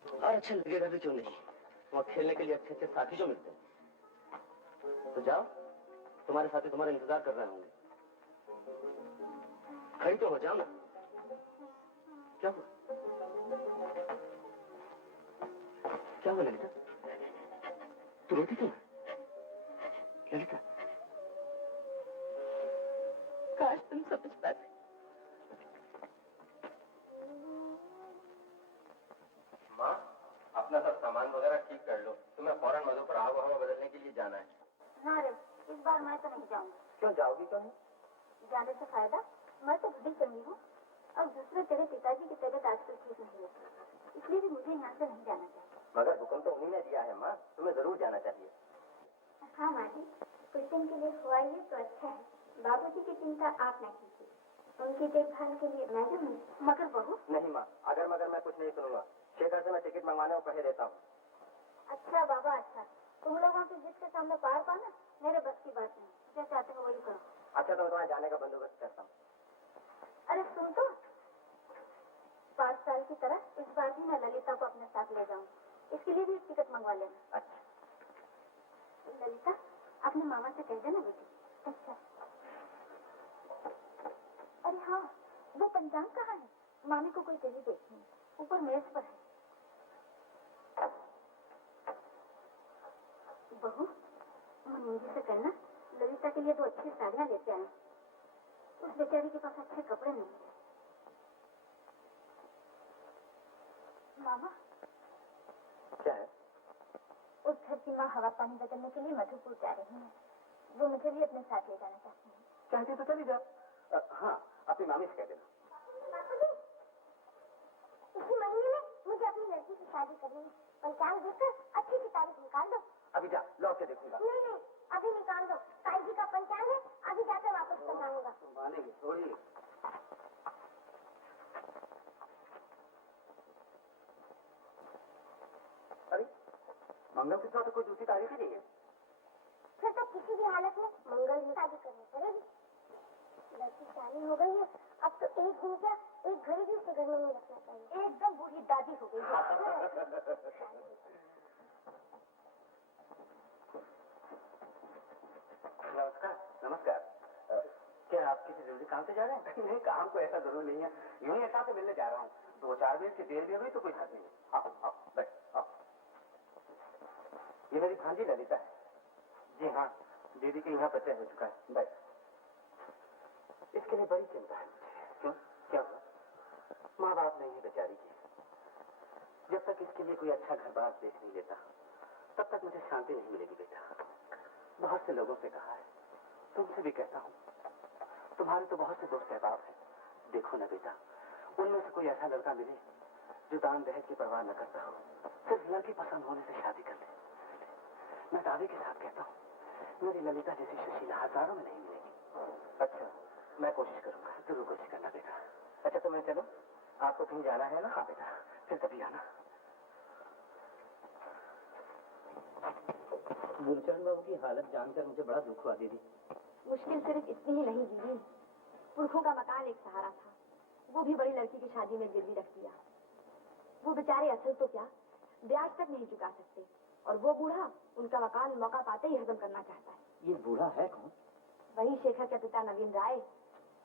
और अच्छा लगेगा भी क्यों नहीं। वहाँ खेलने के लिए अच्छे अच्छे साथी जो मिलते हैं। तो जाओ, तुम्हारे साथी तुम्हारा इंतजार कर रहे होंगे। खड़ी तो हो जाओ ना। क्या हुआ? क्या हुआ ललिता? तू रोती क्यों है? ललिता, काश तुम समझ पाते। माँ, अपना सब सामान वगैरह ठीक कर लो, तुम्हें फौरन मधु पर आबो हवा बदलने के लिए जाना है। हाँ रे, इस बार मैं तो नहीं जाऊंगी। क्यों जाओगी? क्यों नहीं? जाने से फायदा, मैं तो बड़ी चंगी हूँ और दूसरे तेरे पिताजी की तबीयत आजकल ठीक नहीं है, इसलिए भी मुझे यहाँ से नहीं जाना चाहिए। मगर हुक्म तो उन्हीं ने दिया है माँ, तुम्हें जरूर जाना चाहिए। हाँ माँ जी, कुछ दिन के लिए हुआ ये तो अच्छा है। बाबूजी की चिंता आप न कीजिए, उनकी देखभाल के लिए मैं जो हूँ। मगर बहू? नहीं माँ, अगर मगर मैं कुछ नहीं सुनूंगा। शेखर से मैं टिकट मंगवाने को कहे देता हूँ। अच्छा बाबा, अच्छा। तुम लोगों की जिद के सामने पार पाना मेरे बस की बात नहीं। क्या चाहते हो वही करो। अच्छा, तो मैं तुम्हारे जाने का बंदोबस्त करता हूँ। अरे सुन तो, 5 साल की तरह इस बार भी मैं ललिता को अपने साथ ले जाऊँ, इसके लिए भी टिकट मंगवा लेना। अच्छा। ललिता, अपने मामा से कह देना बेटी। अच्छा। अरे हाँ, वो पंचांग कहाँ है? मामी को कोई तेजी देखनी है, ऊपर मेज पर है। बहू, मुनीजी से कहना ललिता के लिए 2 अच्छी साड़ियाँ लेते आए। उस बेचारी के पास अच्छे कपड़े नहीं है। मामा, क्या है? उस घर की माँ हवा पानी बदलने के लिए मधुपुर जा रही है। वो मुझे भी अपने साथ ले जाना चाहती है। चाहती तो चली जा। हाँ, अपनी मामी से कह देना। बापूजी, इसी महीने में मुझे अपनी लड़की की शादी करनी है। पंचांग देखकर अच्छी सी तारीख निकाल दो। अभी जा, लौट के देखूंगा। नहीं नहीं, अभी निकाल दो। ताई जी का पंचांग है, अभी जाकर वापस करवाऊंगा। मानेगी थोड़ी। अरे, मंगलसूत्र तो कोई दूसरी तारीख ही नहीं है। फिर तो किसी भी हालत में मंगल में शादी करनी पड़ेगी। लड़की शादी हो गई है, अब तो एक दिन क्या, एक घड़ी भी उसे घर में नहीं रखना चाहिए। एकदम बूढ़ी दादी हो गई है। नमस्कार। नमस्कार। क्या आप किसी जरूरी काम काम से जा रहे हैं? नहीं, काम को ऐसा जरूर नहीं है, यूं ही ऐसा से मिलने जा रहा हूँ। 2-4 मिनट की देर भी हुई तो कोई हद नहीं है। आओ बैठ आओ। ये मेरी भांजी ललिता है। जी हाँ, दीदी के यहाँ बच्चा हो चुका है। बैठ। इसके लिए बड़ी चिंता है मुझे। क्यों, क्या हुआ? माँ बाप नहीं है बेचारी की। जब तक इसके लिए कोई अच्छा घर बार देख नहीं लेता तब तक मुझे शांति नहीं मिलेगी बेटा। बहुत से लोगों से कहा है, तुमसे भी कहता हूँ, तुम्हारे तो बहुत से दोस्त अहबाब हैं। देखो ना बेटा, उनमें से कोई ऐसा लड़का मिले जो दान दहेज की परवाह न करता हो, सिर्फ लड़की पसंद होने से शादी कर ले। मैं दावे के साथ कहता हूँ, मेरी ललिता जैसी सुशीला हजारों में नहीं मिलेगी। अच्छा, मैं कोशिश करूंगा। जरूर कोशिश करना बेटा। अच्छा तो मैं चलूं? आपको कहीं जाना है ना? हाँ बेटा, फिर कभी आना। गुरचरण बाबू की हालत जानकर मुझे बड़ा दुख हुआ दीदी। मुश्किल सिर्फ इतनी ही नहीं दीदी, पुरखों का मकान एक सहारा था, वो भी बड़ी लड़की की शादी में गिरवी रख दिया। वो बेचारे असल तो क्या, ब्याज तक नहीं चुका सकते, और वो बूढ़ा उनका मकान मौका पाते ही हजम करना चाहता है। ये बूढ़ा है कौन? वही शेखर के पिता नवीन राय।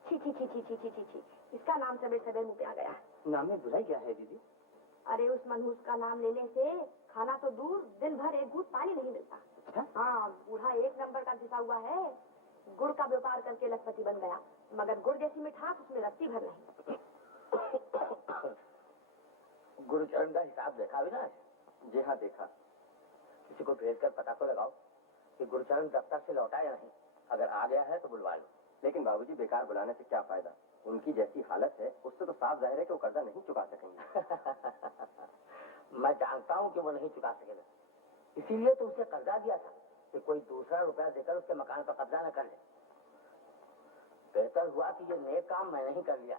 छी छी छी छी छी छी छी छी, इसका नाम सवेर सवेर मुँह पे आ गया। नाम में बुराई क्या है दीदी? अरे उस मनहूस का नाम लेने से खाना तो दूर, दिन भर एक घूंट पानी नहीं मिलता। हाँ, बूढ़ा एक नंबर का घिसा हुआ है। गुड़ का व्यापार करके लखपति बन गया, मगर गुड़ जैसी मिठास उसमें रत्ती भर नहीं। गुरुचरण का हिसाब देखा विनाश? जी हाँ देखा। किसी को भेज कर पता तो लगाओ कि गुरुचरण दफ्तर से लौटा या नहीं। अगर आ गया है तो बुलवा लो। लेकिन बाबूजी, बेकार बुलाने से क्या फायदा? उनकी जैसी हालत है उससे तो साफ जाहिर है कि वो कर्जा नहीं चुका सकेंगे। मैं जानता हूँ कि वो नहीं चुका सकेगा, इसीलिए तो उसे कर्जा दिया था कि कोई दूसरा रुपया देकर उसके मकान पर कब्जा न कर ले। बेहतर हुआ कि ये नेक काम मैं नहीं कर लिया।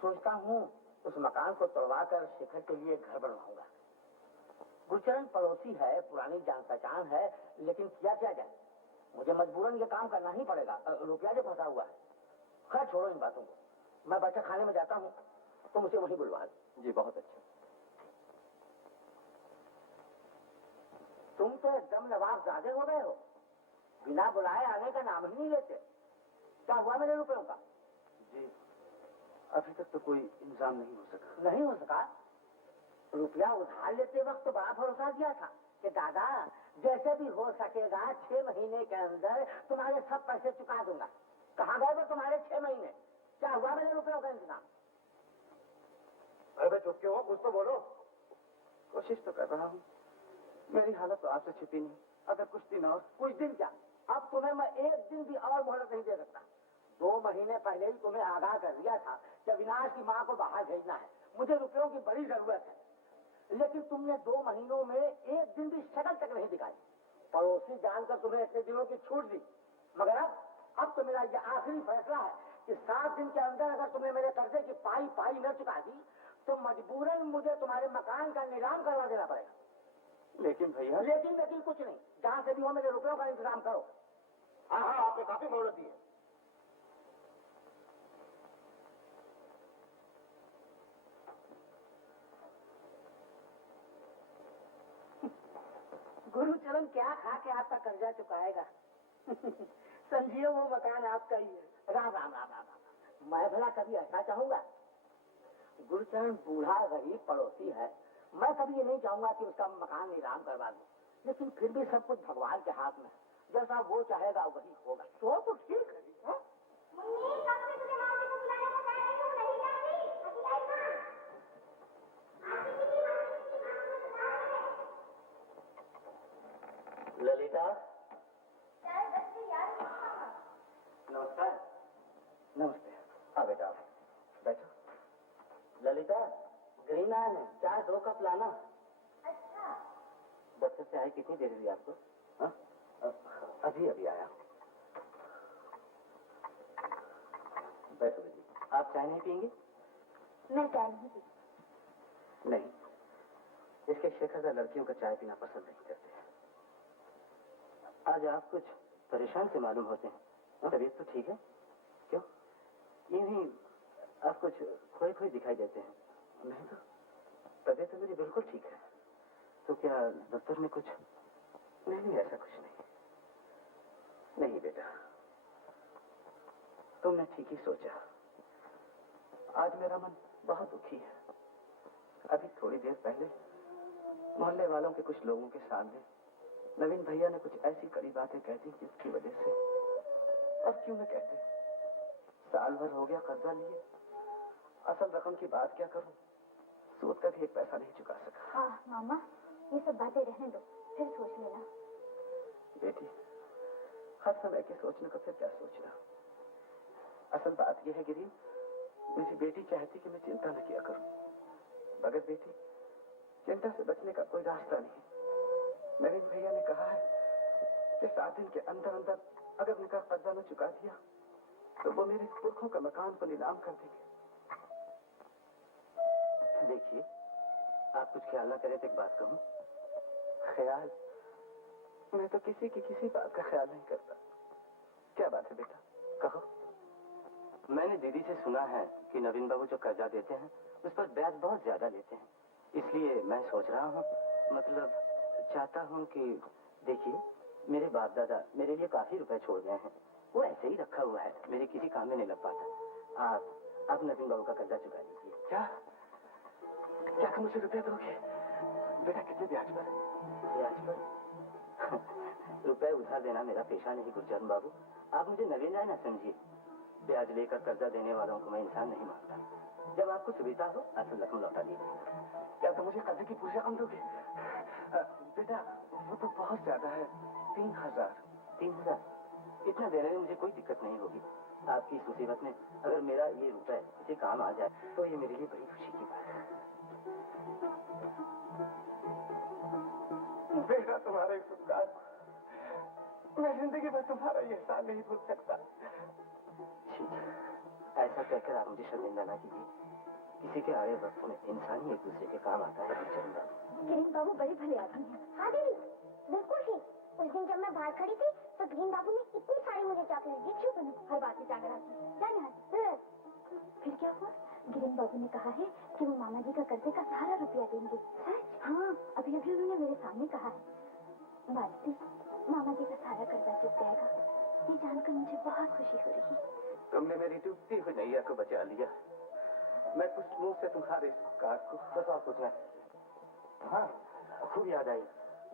सोचता हूँ उस मकान को तोड़वा कर शेखर के लिए घर बनवाऊंगा। गुरचरण पड़ोसी है, पुरानी जान पहचान है, लेकिन किया क्या जाए, मुझे मजबूरन ये काम करना ही पड़ेगा। रुपया जो फंसा हुआ है। खैर छोड़ो इन बातों को, मैं बैठक खाने में जाता हूँ, तुम उसे वहीं बुलवा दो। जी बहुत अच्छा। तुम तो एकदम नवाब ज़ादे हो गए हो, बिना बुलाए आने का नाम ही नहीं लेते। क्या हुआ मेरे रुपयों का? जी अभी तक तो कोई इंतजाम नहीं हो सका। नहीं हो सका? रुपया उधार लेते वक्त तो बड़ा भरोसा दिया था कि दादा जैसे भी हो सकेगा 6 महीने के अंदर तुम्हारे सब पैसे चुका दूंगा। कहाँ गए वो तुम्हारे 6 महीने? क्या हुआ मेरे रुपयों का इंतजाम? अरे चुप क्यों हो, कुछ तो बोलो। कोशिश तो कर रहा हूँ, मेरी हालत तो आपसे छिपी नहीं। अगर कुछ दिन और। कुछ दिन क्या, अब तुम्हें मैं एक दिन भी और मोहलत नहीं दे सकता। 2 महीने पहले ही तुम्हें आगाह कर दिया था कि अविनाश की माँ को बाहर भेजना है, मुझे रुपयों की बड़ी जरूरत है। लेकिन तुमने 2 महीनों में एक दिन भी शक्ल तक नहीं दिखाई। पड़ोसी जानकर तुम्हें इतने दिनों की छूट दी, मगर अब तो मेरा यह आखिरी फैसला है कि 7 दिन के अंदर अगर तुमने मेरे कर्जे की पाई न चुका दी तो मजबूरन मुझे तुम्हारे मकान का नीलाम करवा देना पड़ेगा। लेकिन भैया। लेकिन कुछ नहीं, जहां से भी हो मेरे रुपयों का इंतजाम करो। हाँ हाँ, आपने काफी मोहलत दी है। गुरुचरण क्या खा के आपका कर्जा चुकाएगा? समझिए वो मकान आपका ही है। राम राम राम राम राम। मैं भला कभी ऐसा चाहूंगा? गुरुचरण बूढ़ा गरीब पड़ोसी है, मैं कभी ये नहीं चाहूंगा कि उसका मकान नीलाम करवा दूं। लेकिन फिर भी सब कुछ भगवान के हाथ में, जैसा वो चाहेगा वही होगा। तो ठीक है। ललिता। नमस्कार। नमस्ते। हाँ बेटा बैठो। ललिता, ग्रीन आया है, चाय 2 कप लाना। अच्छा। दफ्तर से आए कितनी देर हुई आपको? हाँ अभी आया। बैठो बेटी। आप चाय नहीं पियेंगे? मैं चाय नहीं पीती। नहीं, इसके शेखर का लड़कियों का चाय पीना पसंद नहीं करते। आज आप कुछ परेशान से मालूम होते हैं। तबीयत तो ठीक है? क्यों? यूं ही आप कुछ खोए दिखाई देते हैं। नहीं तो तबीयत तो मेरी बिल्कुल ठीक है। तो क्या दफ्तर में कुछ? नहीं ऐसा कुछ नहीं। नहीं बेटा, तुमने ठीक ही सोचा। आज मेरा मन बहुत दुखी है। अभी थोड़ी देर पहले मोहल्ले वालों के कुछ लोगों के सामने नवीन भैया ने कुछ ऐसी कड़ी बातें कह दी जिसकी वजह से, अब क्यों न कहते, साल भर हो गया कर्जा लिए, असल रकम की बात क्या करूं, सूद का भी एक पैसा नहीं चुका सका। हाँ मामा, ये सब बातें रहने दो, फिर सोच लेना। बेटी, हर समय के सोचने का फिर क्या सोचना। असल बात यह है गिरी, मेरी बेटी चाहती कि मैं चिंता न किया करूं, मगर बेटी चिंता से बचने का कोई रास्ता नहीं। नवीन भैया ने कहा है कि 7 दिन के अंदर अंदर अगर उनका कर्जा न चुका दिया तो वो मेरे पुरखों का मकान को नीलाम कर देंगे। देखिए, आप कुछ ख्याल ना करें तो एक बात कहूं। ख्याल? मैं तो किसी की किसी बात का ख्याल नहीं करता। क्या बात है बेटा, कहो। मैंने दीदी से सुना है कि नवीन बाबू जो कर्जा देते हैं उस पर ब्याज बहुत ज्यादा लेते हैं, इसलिए मैं सोच रहा हूँ, मतलब चाहता हूँ कि देखिए, मेरे बाप दादा मेरे लिए काफी रुपए छोड़ गए हैं, वो ऐसे ही रखा हुआ है, मेरे किसी काम में नहीं लग पाता। आप नवीन बाबू का कर्जा चुका दीजिए। क्या क्या तुम मुझे रुपए दोगे? बेटा कितने ब्याज पर? ब्याज पर? रुपए उधार देना मेरा पेशा नहीं गुरचरण बाबू, आप मुझे नवीन राय ना समझिए। ब्याज लेकर कर्जा देने वालों को मैं इंसान नहीं मानता। जब आपको सुविधा हो असल रकम लौटा दीजिए। क्या तुम मुझे कर्जे की पूरी रकम दोगे? बेटा वो तो बहुत ज्यादा है, 3000। 3000? इतना देने में मुझे कोई दिक्कत नहीं होगी। आपकी इस मुसीबत में अगर मेरा ये रुपए किसी काम आ जाए तो ये मेरे लिए बड़ी खुशी की बात है। बेटा तुम्हारे इस उपकार मैं जिंदगी भर तुम्हारा ये एहसान नहीं भूल सकता। ऐसा कहकर आप मुझे शर्मिंदा ना कीजिए। किसी के आए वक्त में इंसान ही एक दूसरे के काम आता है। गिरीन बाबू बड़े भले आदमी हैं। हाँ दीदी, बिल्कुल ठीक। उस दिन जब मैं बाहर खड़ी थी तो गिरीन बाबू ने इतनी सारी मुझे चॉकलेट दी। क्यों बनू, हर बात में जाकर आती। फिर क्या हुआ? गिरीन बाबू ने कहा है कि वो मामा जी का कर्जे का सारा रुपया देंगे। सच? हाँ, अभी अभी उन्होंने मेरे सामने कहा है। बाजी, मामा जी का सारा कर्जा चुक जाएगा, ये जानकर मुझे बहुत खुशी हो रही है। तुमने मेरी डूबती हुई नैया को बचा लिया। मैं कुछ मुंह से तुम्हारे कार को बस और कुछ नहीं। हाँ, खूब याद आई,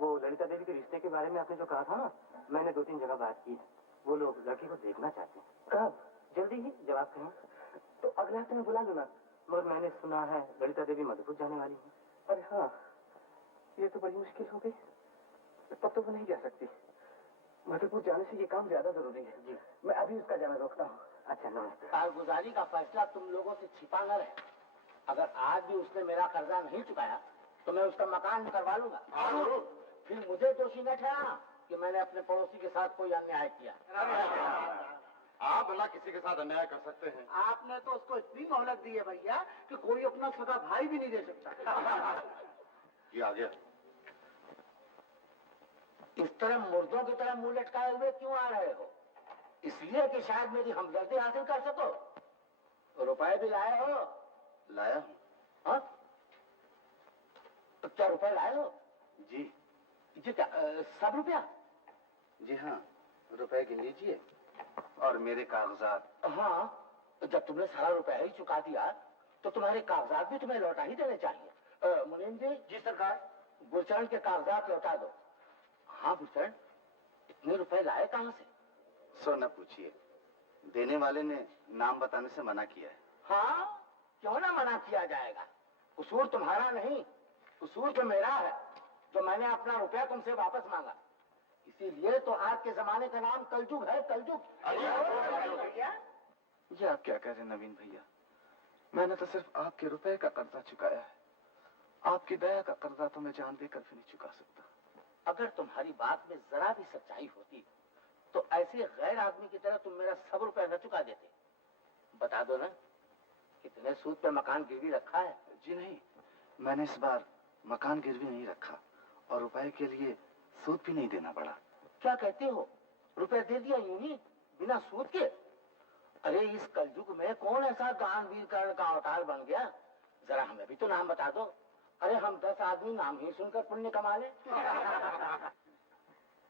वो ललिता देवी के रिश्ते के बारे में आपने जो कहा था ना, मैंने 2-3 जगह बात की। वो लोग लड़की को देखना चाहते हैं। कब? जल्दी ही, जब आप कहें। तो अगले हफ्ते में बुला लूंगा। मगर मैंने सुना है ललिता देवी मधुपुर जाने वाली है। अरे हाँ, ये तो बड़ी मुश्किल हो गई। तब तो वो नहीं जा सकती। मधुपुर जाने से ये काम ज्यादा जरूरी है। जी, मैं अभी उसका जाना रोकता हूँ। अच्छा नमस्ते। कारगुजारी का फैसला तुम लोगों से छिपा न रहे। अगर आज भी उसने मेरा कर्जा नहीं चुकाया तो मैं उसका मकान करवा लूंगा। फिर मुझे दोषी न ठहराना कि मैंने अपने पड़ोसी के साथ कोई अन्याय किया। आप भला किसी के साथ अन्याय कर सकते हैं? आपने तो उसको इतनी मोहलत दी है भैया कि कोई अपना सगा भाई भी नहीं दे सकता। ये आ गया। इस तरह मुर्दों की तरह मुंह लटकाए हुए क्यों आ रहे हो? इसलिए कि शायद मेरी हमदर्दी हासिल कर सको। रुपए भी लाए हो? लाया हूँ। हाँ? तो क्या रुपए लाए हो? जी। जी क्या, सब रुपया? जी हाँ, रुपए गिन लीजिए और मेरे कागजात। हाँ, जब तुमने सारा रुपया ही चुका दिया तो तुम्हारे कागजात भी तुम्हें लौटा ही देने चाहिए। मुनीम जी। जी सरकार। गुरचरण के कागजात लौटा दो। हाँ गुरचरण, इतने रुपए लाए कहाँ से? सो न पूछिए, देने वाले ने नाम बताने से मना किया है। हाँ, क्यों ना मना किया जाएगा? कसूर तुम्हारा नहीं, कसूर तो मेरा है जो मैंने अपना रुपया तुमसे वापस मांगा। इसीलिए तो आज के जमाने का नाम कलजुग है, कलजुग। ये आप क्या कह रहे हैं नवीन भैया? मैंने तो सिर्फ आपके रुपए का कर्जा चुकाया है। आपकी दया का कर्जा तो मैं जान देकर भी नहीं चुका सकता। अगर तुम्हारी बात में जरा भी सच्चाई होती तो ऐसे गैर आदमी की तरह तुम मेरा सब रुपया न चुका देते। बता दो ना, कितने सूद पे मकान गिरवी रखा है? जी नहीं, मैंने इस बार मकान गिरवी नहीं रखा और रुपए के लिए सूद भी नहीं देना पड़ा। क्या कहते हो? रुपए दे दिया यूं ही बिना सूद के? अरे इस कलयुग में कौन ऐसा दानवीर कर्ण का अवतार बन गया? जरा हमें भी तो नाम बता दो। अरे हम 10 आदमी नाम ही सुनकर पुण्य कमा ले।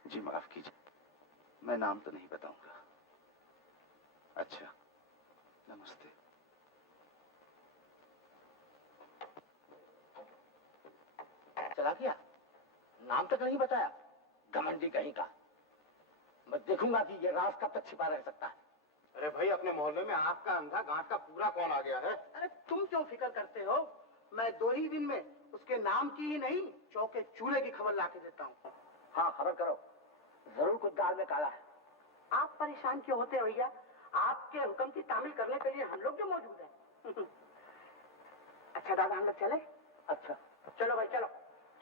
जी माफ कीजिए, मैं नाम तो नहीं बताऊंगा। अच्छा, नमस्ते। चला गया, नाम तक नहीं बताया, घमंडी कहीं का। मैं देखूंगा कि ये राज कब तक छिपा रह सकता है। अरे भाई, अपने मोहल्ले में आपका अंधा गांठ का पूरा कौन आ गया है? अरे तुम क्यों फिक्र करते हो? मैं 2 ही दिन में उसके नाम की ही नहीं, चौके चूल्हे की खबर ला के देता हूँ। हाँ, खबर करो, जरूर कुछ दाल में काला है। आप परेशान क्यों होते हो भैया? आपके हुक्म की तामील करने के लिए हम लोग जो मौजूद हैं। अच्छा दादा, हम लोग चले? अच्छा, चलो भाई, चलो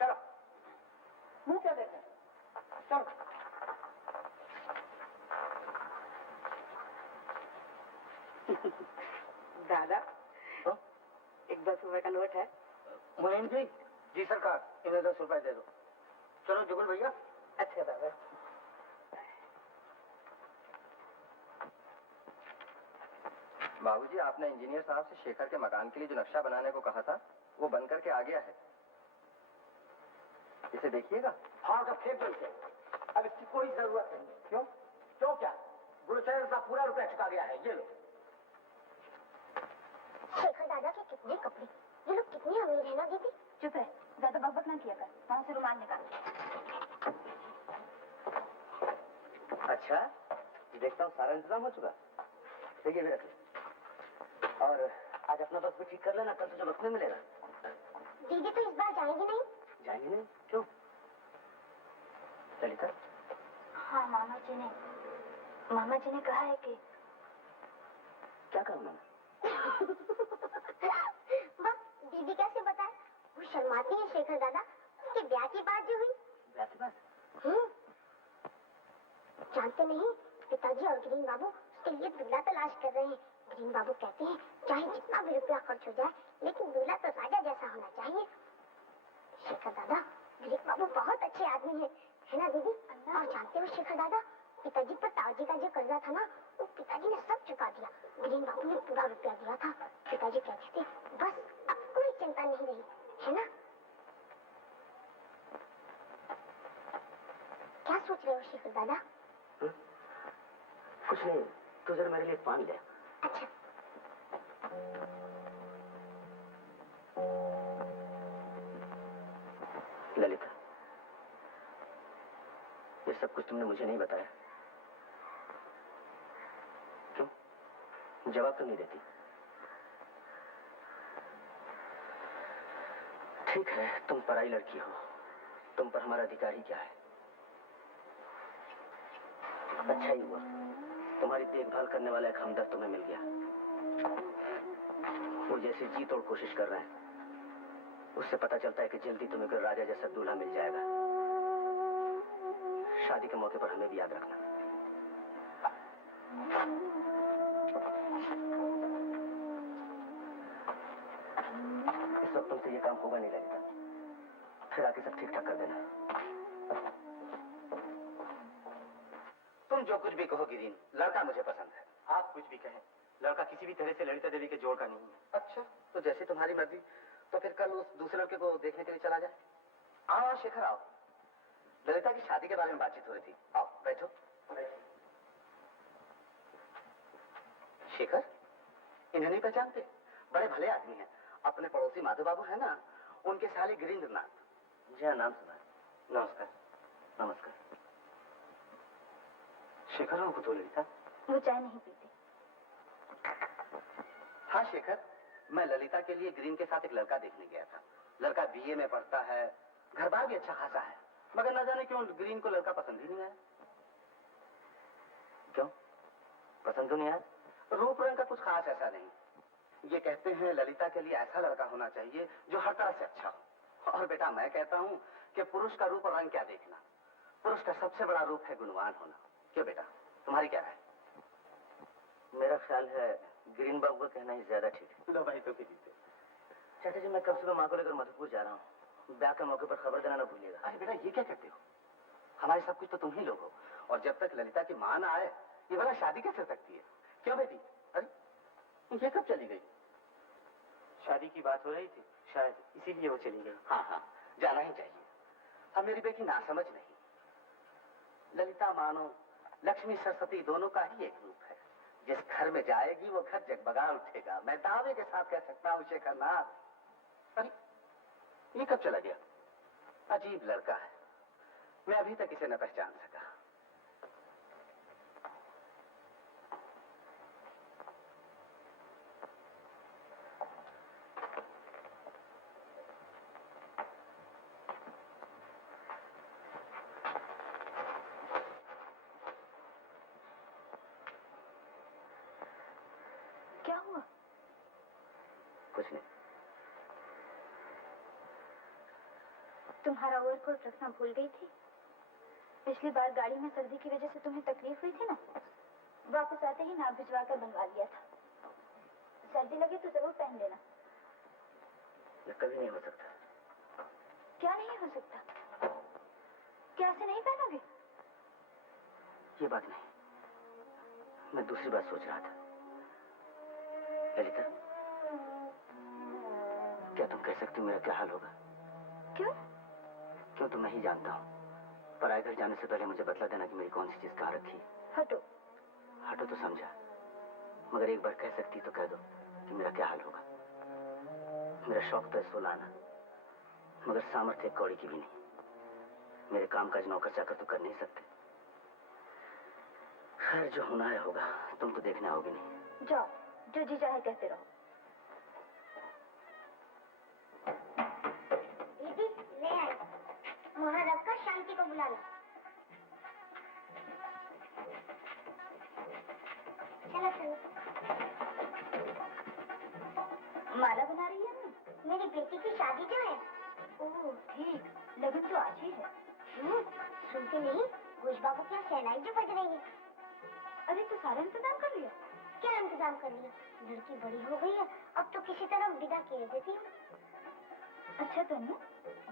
चलो। मुंह क्या देख रहे हैं? चलो। दादा, तो? एक 10 रुपए का नोट है। मुनीम जी। जी सरकार, इन्हें 10 रुपए दे दो। चलो जुगल भैया। अच्छा दादा। बाबूजी, आपने इंजीनियर साहब से शेखर के मकान के लिए जो नक्शा बनाने को कहा था, वो बन करके आ गया है। इसे देखिएगा। हाँ, तो फेंक दो इसे। अब इसकी कोई जरूरत नहीं। क्यों? क्यों क्या? गुरुचरण का पूरा रुपया चुका गया है, ये लो। शेखर दादा के कितने कपड़े, ये लोग कितने अमीर है ना दीदी। चुप है, ज्यादा बकबक ना किया कर। वहां से रुमाल निकाल। अच्छा, देखता हूँ सारा इंतजाम हो चुका। सही है, रख। और आज अपना बस भी ठीक कर लेना, कल तुझे वक्त में मिलेगा। दीदी तो इस बार जाएंगी नहीं? जाएंगे नहीं? क्यों? ललिता? हाँ, मामा जी ने कहा है कि। क्या कहा उन्होंने? वाह, दीदी कैसे बताए? वो शर्माती है शेखर दादा। उसके ब्याह की बात जो हुई। ब्याह की बात? जानते नहीं, पिताजी और गिरीन बाबू उसके लिए दूल्हा तलाश कर रहे हैं। गिरीन बाबू कहते हैं चाहे जितना भी रुपया खर्च हो जाए, लेकिन दूल्हा तो राजा जैसा होना चाहिए। शेखर दादा, गिरीन बाबू बहुत अच्छे आदमी है ना दीदी? और जानते हो शेखर दादा, पिताजी पर ताऊजी का जो कर्जा था ना, वो पिताजी ने सब चुका दिया। गिरीन बाबू ने पूरा रुपया दिया था। पिताजी कहते थे बस अब कोई चिंता नहीं रही, है ना? क्या सोच रहे हो शेखर दादा? कुछ नहीं, तू जरा मेरे लिए पानी ले। अच्छा। ललिता, ये सब कुछ तुमने मुझे नहीं बताया। क्यों? जवाब तो नहीं देती। ठीक है, तुम पराई लड़की हो, तुम पर हमारा अधिकार ही क्या है। अच्छा ही हुआ, तुम्हारी देखभाल करने वाला एक हमदर्द तुम्हें मिल गया। वो जैसे जी तोड़ कोशिश कर रहे हैं, उससे पता चलता है कि जल्दी तुम्हें कोई राजा जैसा दूल्हा मिल जाएगा। शादी के मौके पर हमें भी याद रखना। इस वक्त तुमसे ये काम होगा नहीं लगता, फिर आके सब ठीक ठाक कर देना। तुम जो कुछ भी कहो गिरीन, लड़का मुझे पसंद है। आप कुछ भी कहें, लड़का किसी भी तरह से ललिता देवी के जोड़ का नहीं है। अच्छा, तो जैसी तुम्हारी मर्जी। तो फिर कल उस दूसरे लड़के को देखने के लिए चला जाए। आओ शेखर, आओ। ललिता की शादी के बारे में बातचीत हो रही थी। आओ बैठो। शेखर, इन्हें नहीं पहचानते? बड़े भले आदमी हैं। अपने पड़ोसी माधव बाबू है ना, उनके साले गिरीन्द्रनाथ। जी हाँ, नाम सुना है। नमस्कार। नमस्कार। शेखर उनको तो ललिता? वो चाय नहीं पीती। हाँ शेखर, मैं ललिता के लिए ग्रीन के साथ एक लड़का देखने गया था। लड़का बीए में पढ़ता है, घर बार भी अच्छा खासा है, मगर न जाने क्यों ग्रीन को लड़का पसंद ही नहीं आया। क्यों पसंद क्यों नहीं आया? रूप रंग का कुछ खास ऐसा नहीं। ये कहते हैं ललिता के लिए ऐसा लड़का होना चाहिए जो हर तरह से अच्छा हो। और बेटा मैं कहता हूँ कि पुरुष का रूप और रंग क्या देखना, पुरुष का सबसे बड़ा रूप है गुणवान होना। क्यों बेटा, तुम्हारी क्या राय? मेरा ख्याल है ग्रीन बाबू का कहना ही ज्यादा ठीक है। लो भाई तो चाचा जी, मैं कल सुबह माँ को लेकर मधुपुर जा रहा हूँ। ब्याह के मौके पर खबर देना ना भूलिएगा। अरे बेटा ये क्या कहते हो, हमारे सब कुछ तो तुम ही लोग हो, और जब तक ललिता की मां ना आए ये वाला शादी कैसे सकती है? क्यों बेटी? अरे ये कब चली गई? शादी की बात हो रही थी, शायद इसीलिए वो चली गई। हाँ हाँ, जाना ही चाहिए। अब मेरी बेटी नासमझ नहीं। ललिता मानो लक्ष्मी सरस्वती दोनों का ही एक रूप है। जिस घर में जाएगी वो घर जगमगा उठेगा। मैं दावे के साथ कह सकता हूँ शेखरनाथ। अरे ये कब चला गया? अजीब लड़का है, मैं अभी तक इसे न पहचान सका। क्या हुआ? कुछ नहीं। तुम्हारा ओवरकोट रखना भूल गई थी। पिछली बार गाड़ी में सर्दी की वजह से तुम्हें तकलीफ हुई थी ना, वापस आते ही नाप भिजवा कर बनवा लिया था। सर्दी लगे तो जरूर पहन लेना। ये कभी नहीं हो सकता। क्या नहीं हो सकता? क्या ऐसे नहीं पहनोगे? ये बात नहीं, मैं दूसरी बात सोच रहा था। ललिता, क्या तुम कह सकती हो मेरा क्या हाल होगा? क्यों? क्यों तो मैं ही जानता हूँ। पराए घर जाने से पहले मुझे बतला देना कि मेरी कौन सी चीज कहाँ रखी है। हटो। हटो तो समझा, मगर एक बार कह सकती तो कह दो कि मेरा क्या हाल होगा। मेरा शौक तो है सोलाना, मगर सामर्थ्य एक कौड़ी की भी नहीं। मेरे काम काज नौकर चाकर तो कर नहीं सकते। खैर जो होना है होगा, तुम तो देखने आओगे नहीं। जाओ, जो जी चाहे कहते रहो। दीदी ले आए, वहाँ रखकर शांति को बुला लो। चलो चलो। माला बना रही है ना? मेरी बेटी की शादी जो है। ओह ठीक, लगन तो आज ही है। सुनते नहीं, घोष बाबू की शहनाई जो बज रही है। अरे तो सारा इंतजाम कर लिया? क्या इंतजाम कर लिया? लड़की बड़ी हो गई है, अब तो किसी तरह विदा किए देती हूँ। अच्छा तन्नू,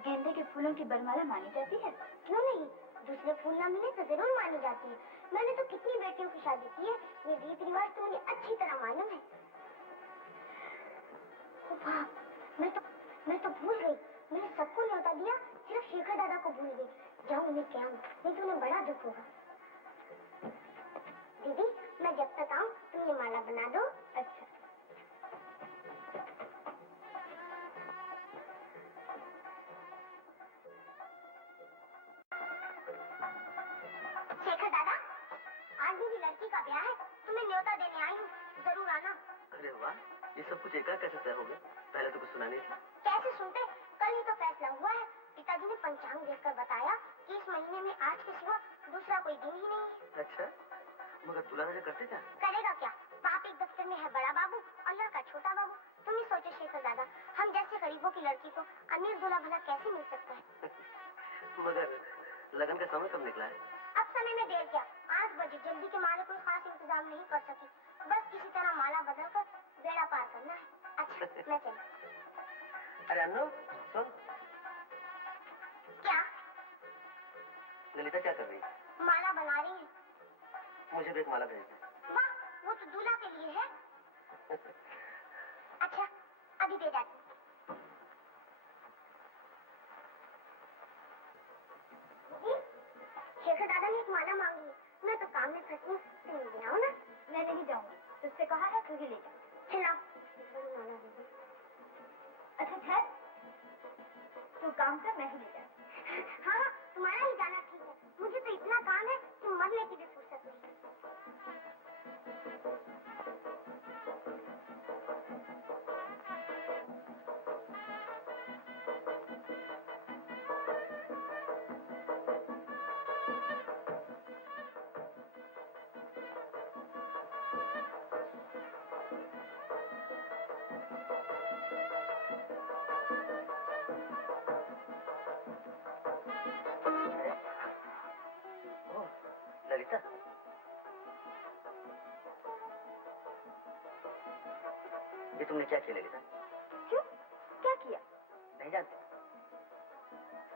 गेंदे के फूलों की बरमाला मानी जाती है? क्यों नहीं, दूसरे फूल ना मिले तो जरूर मानी जाती है। मैंने तो कितनी बेटियों की शादी की है, ये रीत रिवाज तो मुझे अच्छी तरह मालूम है। वाह, मैं तो भूल गई, मैंने सबको न्योता दिया, सिर्फ शेखर दादा को भूल गई। जाऊँ उन्हें क्या, नहीं तो उन्हें बड़ा दुख होगा। दीदी, मैं जब तक आऊँ तुम ये माला बना दो। अच्छा। शेखर दादा, आज मेरी लड़की का ब्याह है, तुम्हें न्योता देने आई हूँ, जरूर आना। अरे वाह, ये सब कुछ एकाएक कैसे तय हो गया? पहले तो कुछ सुना नहीं था। कैसे सुनते, कल ही तो फैसला हुआ है। पिताजी ने पंचांग देखकर बताया कि इस महीने में आज के सिवा दूसरा कोई दिन ही नहीं है। अच्छा, मगर दूल्हा राजा करते क्या? करेगा क्या? बाप एक दफ्तर में है बड़ा बाबू और लड़का छोटा बाबू। तुम ही सोचो शेखर दादा, हम जैसे गरीबों की लड़की को अमीर दूल्हा भला कैसे मिल सकता है? मगर लगन का समय कब निकला है? अब समय में देर क्या, 8 बजे। जल्दी के माले कोई खास इंतजाम नहीं कर सकी, बस किसी तरह माला बदल कर बेड़ा पार करना है। अच्छा मैं चली। अरे अन्नू सुन। क्या? ललिता क्या कर रही है? माला बना रही है। मुझे भी एक माला भेज दे। वाह, वो तो दूल्हा के लिए है। अच्छा अभी दे जाती हूँ। शेखर दादा ने एक माला मांगी है, मैं तो काम में फंसी हूँ, तुम ले आओ ना। मैं नहीं जाऊंगी, तुझसे कहा है तू ही ले जा। चलो। अच्छा ठहर, तू काम कर, मैं ही ले जा। हाँ तुम्हारा ही जाना ठीक है, मुझे तो इतना काम है कि मरने की भी फुर्सत नहीं। ललिता, ये तुमने क्या किया ललिता? क्यों? क्या किया? नहीं जानती?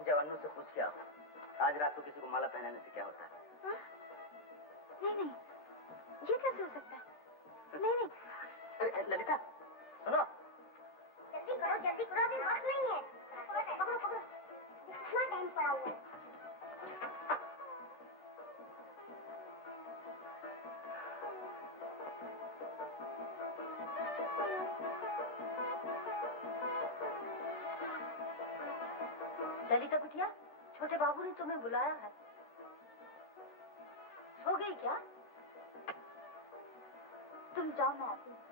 जब अन्नू से पूछ के आओ, आज रात को किसी को माला पहनाने से क्या होता है? हाँ? नहीं, ये कैसे हो सकता है? नहीं। अरे ललिता सुनो। जल्दी करो, अभी वक्त नहीं है। पकड़ो, कितना टाइम पड़ा हुआ है। ललिता कुटिया, छोटे बाबू ने तुम्हें बुलाया है। सो गई क्या? तुम जाओ, मैं आती हूँ।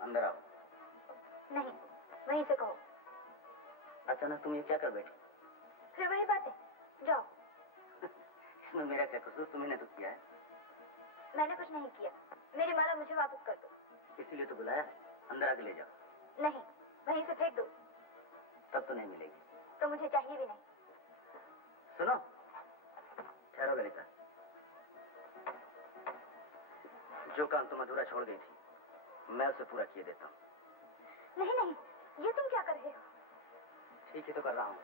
अंदर आओ। नहीं, वहीं से कहो। अचानक तुम ये क्या कर बैठी? फिर वही बातें, जाओ। इसमें मेरा क्या कसूर? तुमने तो किया है। मैंने कुछ नहीं किया। मेरी माला मुझे वापस कर दो। इसीलिए तो बुलाया है। अंदर आके ले जाओ। नहीं, वहीं से फेंक दो। तब तो नहीं मिलेगी। तो मुझे चाहिए भी नहीं। सुनो, ठहरो ललिता। जो काम तुम अधूरा छोड़ गई थी, मैं उसे पूरा किए देता हूँ। नहीं नहीं, ये तुम क्या कर रहे हो? ठीक ही तो कर रहा हूँ।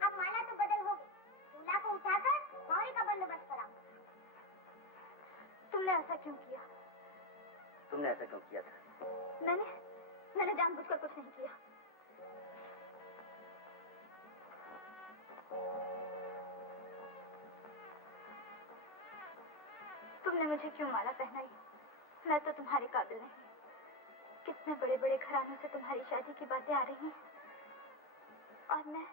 अब माला तो बदल होगी। दूल्हा को उठाकर मौरी का बंदोबस्त करा। तुमने ऐसा क्यों किया? तुमने ऐसा क्यों किया था? मैंने जानबूझकर कुछ नहीं किया। तुमने मुझे क्यों माला पहनाई? मैं तो तुम्हारे काबिल नहीं। कितने बड़े बड़े घरानों से तुम्हारी शादी की बातें आ रही हैं, और मैं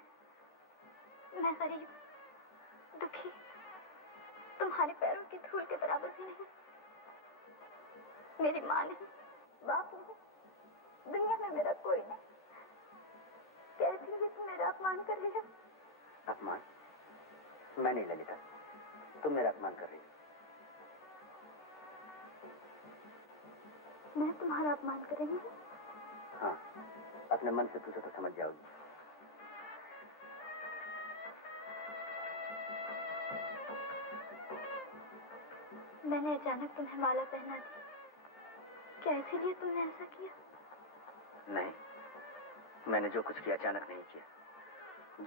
गरीब, दुखी, तुम्हारे पैरों की धूल के बराबर भी नहीं। मेरी माँ नहीं, बाप नहीं, दुनिया में मेरा कोई नहीं। कैसे भी तुम मेरा अपमान कर रही हो? अपमान? मैं नहीं ललिता, तुम मेरा अपमान कर रही हो। मैं तुम्हारा अपमान कर रही हूँ? हाँ, अपने मन से पूछो तो समझ जाओगी। मैंने अचानक तुम्हें माला पहना दी, क्या इसीलिए तुमने ऐसा किया? नहीं, मैंने जो कुछ किया अचानक नहीं किया,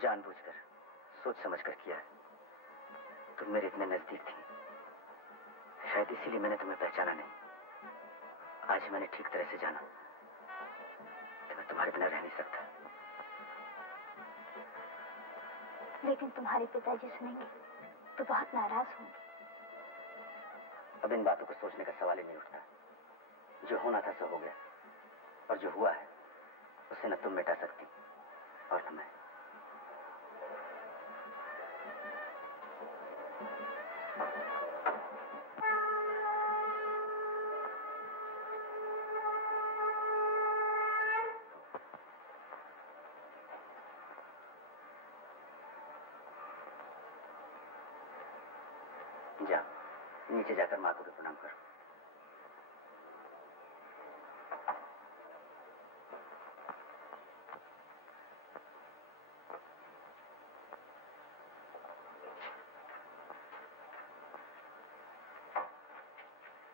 जानबूझकर, सोच समझकर किया है। तुम मेरे इतने नजदीक थी, शायद इसीलिए मैंने तुम्हें पहचाना नहीं। आज मैंने ठीक तरह से जाना कि मैं तुम्हारे बिना रह नहीं सकता। लेकिन तुम्हारे पिताजी सुनेंगे तो बहुत नाराज होंगे। अब इन बातों को सोचने का सवाल ही नहीं उठता। जो होना था सो हो गया, और जो हुआ है उसे न तुम मिटा सकती और न मैं। जा, नीचे जाकर माँ को भी प्रणाम करो।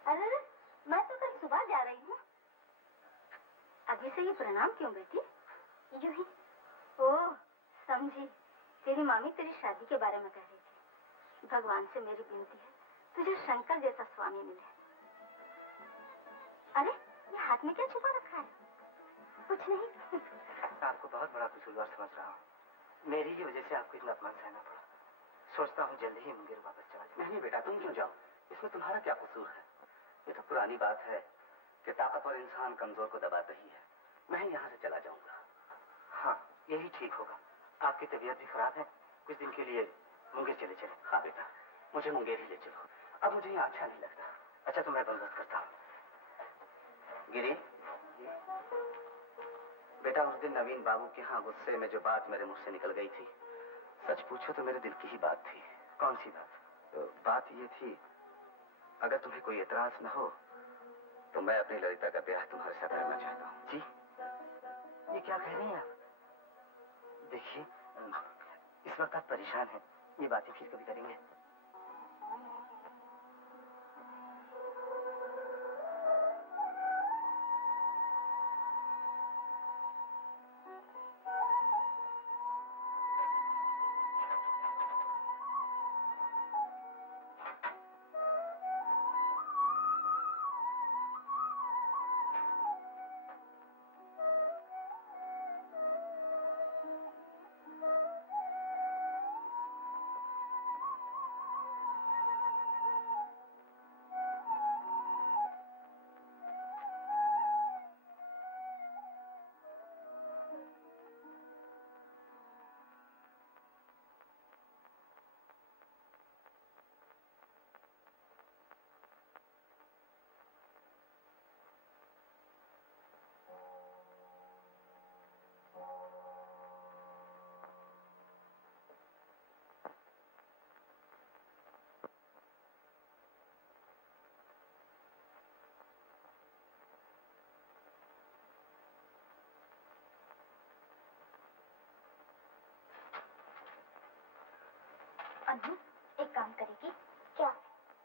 अरे, मैं तो कल सुबह जा रही हूँ। अभी से ये प्रणाम क्यों बेटी? यूं ही। ओह, समझी। तेरी मामी तेरी शादी के बारे में कह रही थी। भगवान से मेरी विनती है, तुझे शंकर जैसा स्वामी मिले। अरे, ये हाथ में क्या छुपा रखा है? कुछ नहीं। आपको बहुत बड़ा कसूरवार समझ रहा हूँ। मेरी ही वजह से आपको इतना अपमान सहना पड़ा। सोचता हूँ जल्दी ही मुंगेर वापस चला जाऊँ। नहीं बेटा, तुम क्यों जाओ? इसमें तुम्हारा क्या कसूर है? ये तो पुरानी बात है कि ताकतवर इंसान कमजोर को दबाता ही है। मैं यहाँ से चला जाऊंगा। हाँ, यही ठीक होगा। आपकी तबीयत भी खराब है, कुछ दिन के लिए मुंगेर चले चले। हाँ बेटा, मुझे मुंगेर ही ले चलो। अब मुझे यहाँ अच्छा नहीं लगता। अच्छा, तो मैं बंदोबस्त करता हूँ। गिरी, बेटा उस दिन नवीन बाबू के यहाँ गुस्से में जो बात मेरे मुंह से निकल गई थी, सच पूछो तो मेरे दिल की ही बात थी। कौन सी बात? तो बात ये थी, अगर तुम्हें कोई एतराज न हो तो मैं अपनी ललिता का ब्याह तुम्हारे साथ करना चाहता हूँ। जी, ये क्या कह रही हैं आप? देखिए, इस वक्त आप परेशान हैं, ये बातें फिर कभी करेंगे। अभी एक काम करेगी क्या?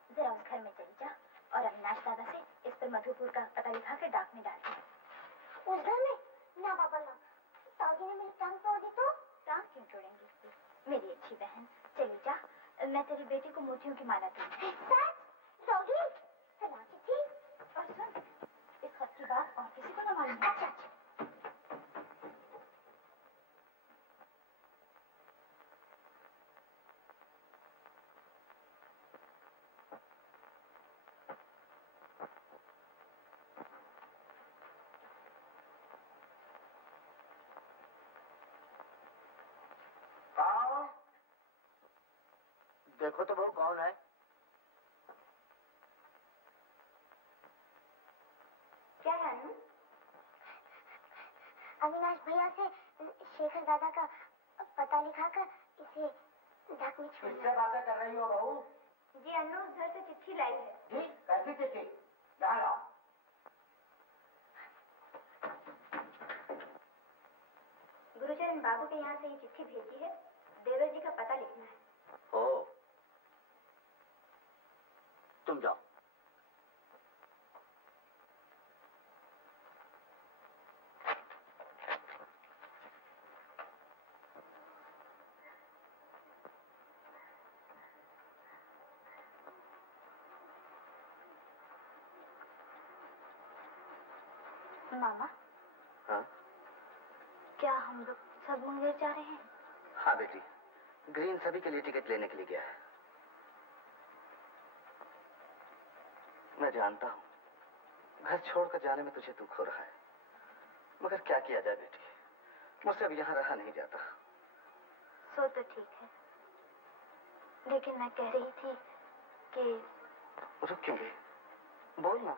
जरा उस घर में चली जा और अविनाश दादा से इस पर मधुपुर का पता लिखा कर डाक में डाल दे। उस घर में? ना पापा ना, ताऊजी ने मेरी टांग तोड़ दी तो? टांग क्यों तोड़ेंगे? मेरी अच्छी बहन चली जा, मैं तेरी बेटी को मोतियों की माला दूंगी। ताऊजी सलाह थी। और सुन, इस खत की बात और किसी को न मालूम। अच्छा अच्छा। देखो तो बहू कौन है? क्या है अनु? अविनाश भैया से शेखर दादा का पता लिखाकर इसे डाक में छोड़। किससे बातें कर रही हो बहू? जी अनु उस घर से चिट्ठी लाई है। जी कैसी चिट्ठी? यहाँ लाओ। गुरुचरण बाबू के यहाँ से ये चिट्ठी भेजी है, देवर जी का पता लिखना है। ओ, तुम जाओ। मामा। हाँ? क्या हम लोग सब मुंगेर जा रहे हैं? हाँ बेटी, ग्रीन सभी के लिए टिकट लेने के लिए गया है। मैं जानता हूँ घर छोड़कर जाने में तुझे दुख हो रहा है, मगर क्या किया जाए बेटी, मुझसे अब यहाँ रहा नहीं जाता। सो तो ठीक है, लेकिन मैं कह रही थी कि रुक क्यों गई? बोल ना।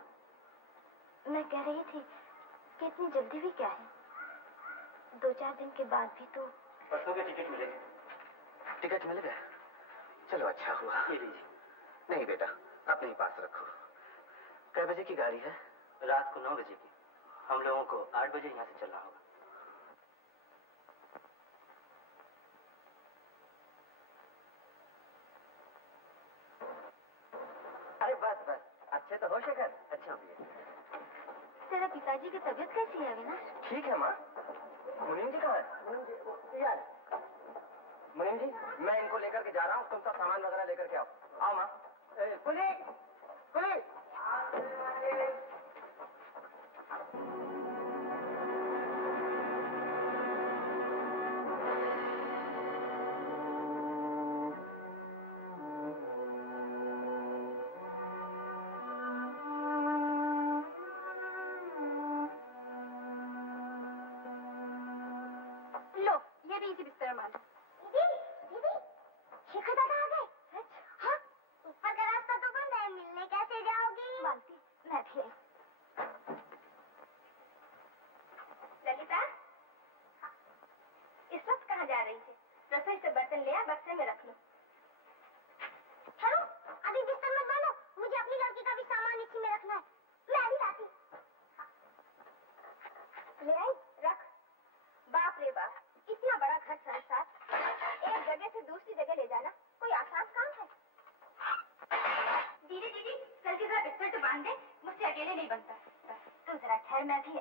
मैं कह रही थी कि इतनी जल्दी भी क्या है, 2-4 दिन के बाद भी तो। परसों के टिकट मिलेगा। टिकट मिल गया? चलो अच्छा हुआ। ये लीजिए। नहीं बेटा, अपने ही पास रखो। कै बजे की गाड़ी है? रात को 9 बजे की। हम लोगों को 8 बजे यहाँ से चलना होगा। अरे बस बस, अच्छे तो हो शेखर। अच्छा भैया। तेरा पिताजी की तबीयत कैसी है अविनाश? ठीक है माँ। मुनीम जी कहाँ है? मुनीम जी, मैं इनको लेकर के जा रहा हूँ, तुम सब सामान वगैरह लेकर के आओ। आओ माँ। कुली कुली। लो, ये भी इसी बिस्तर में डालो। दीदी, शेखर दादा आ गए। सच? हाँ? ऊपर का रास्ता तो बंद है, मिलने कैसे जाओगी? मालती, मैं भी आई। ललिता, इस वक्त कहाँ जा रही थी? रसोई से बर्तन ले आ, बक्से में रख लो। चलो, अभी बिस्तर मत डालो, मुझे अपनी लड़की का भी सामान इसी में रखना है। मैं अभी लाती। ले आई, रख। बाप रे बाप, इतना बड़ा घर साथ साथ एक जगह से दूसरी जगह ले जाना कोई आसान काम है? दीदी दीदी, चल के जरा बिस्तर तो बांध दे, मुझसे अकेले नहीं बनता। तू जरा ठहर, मैं भी।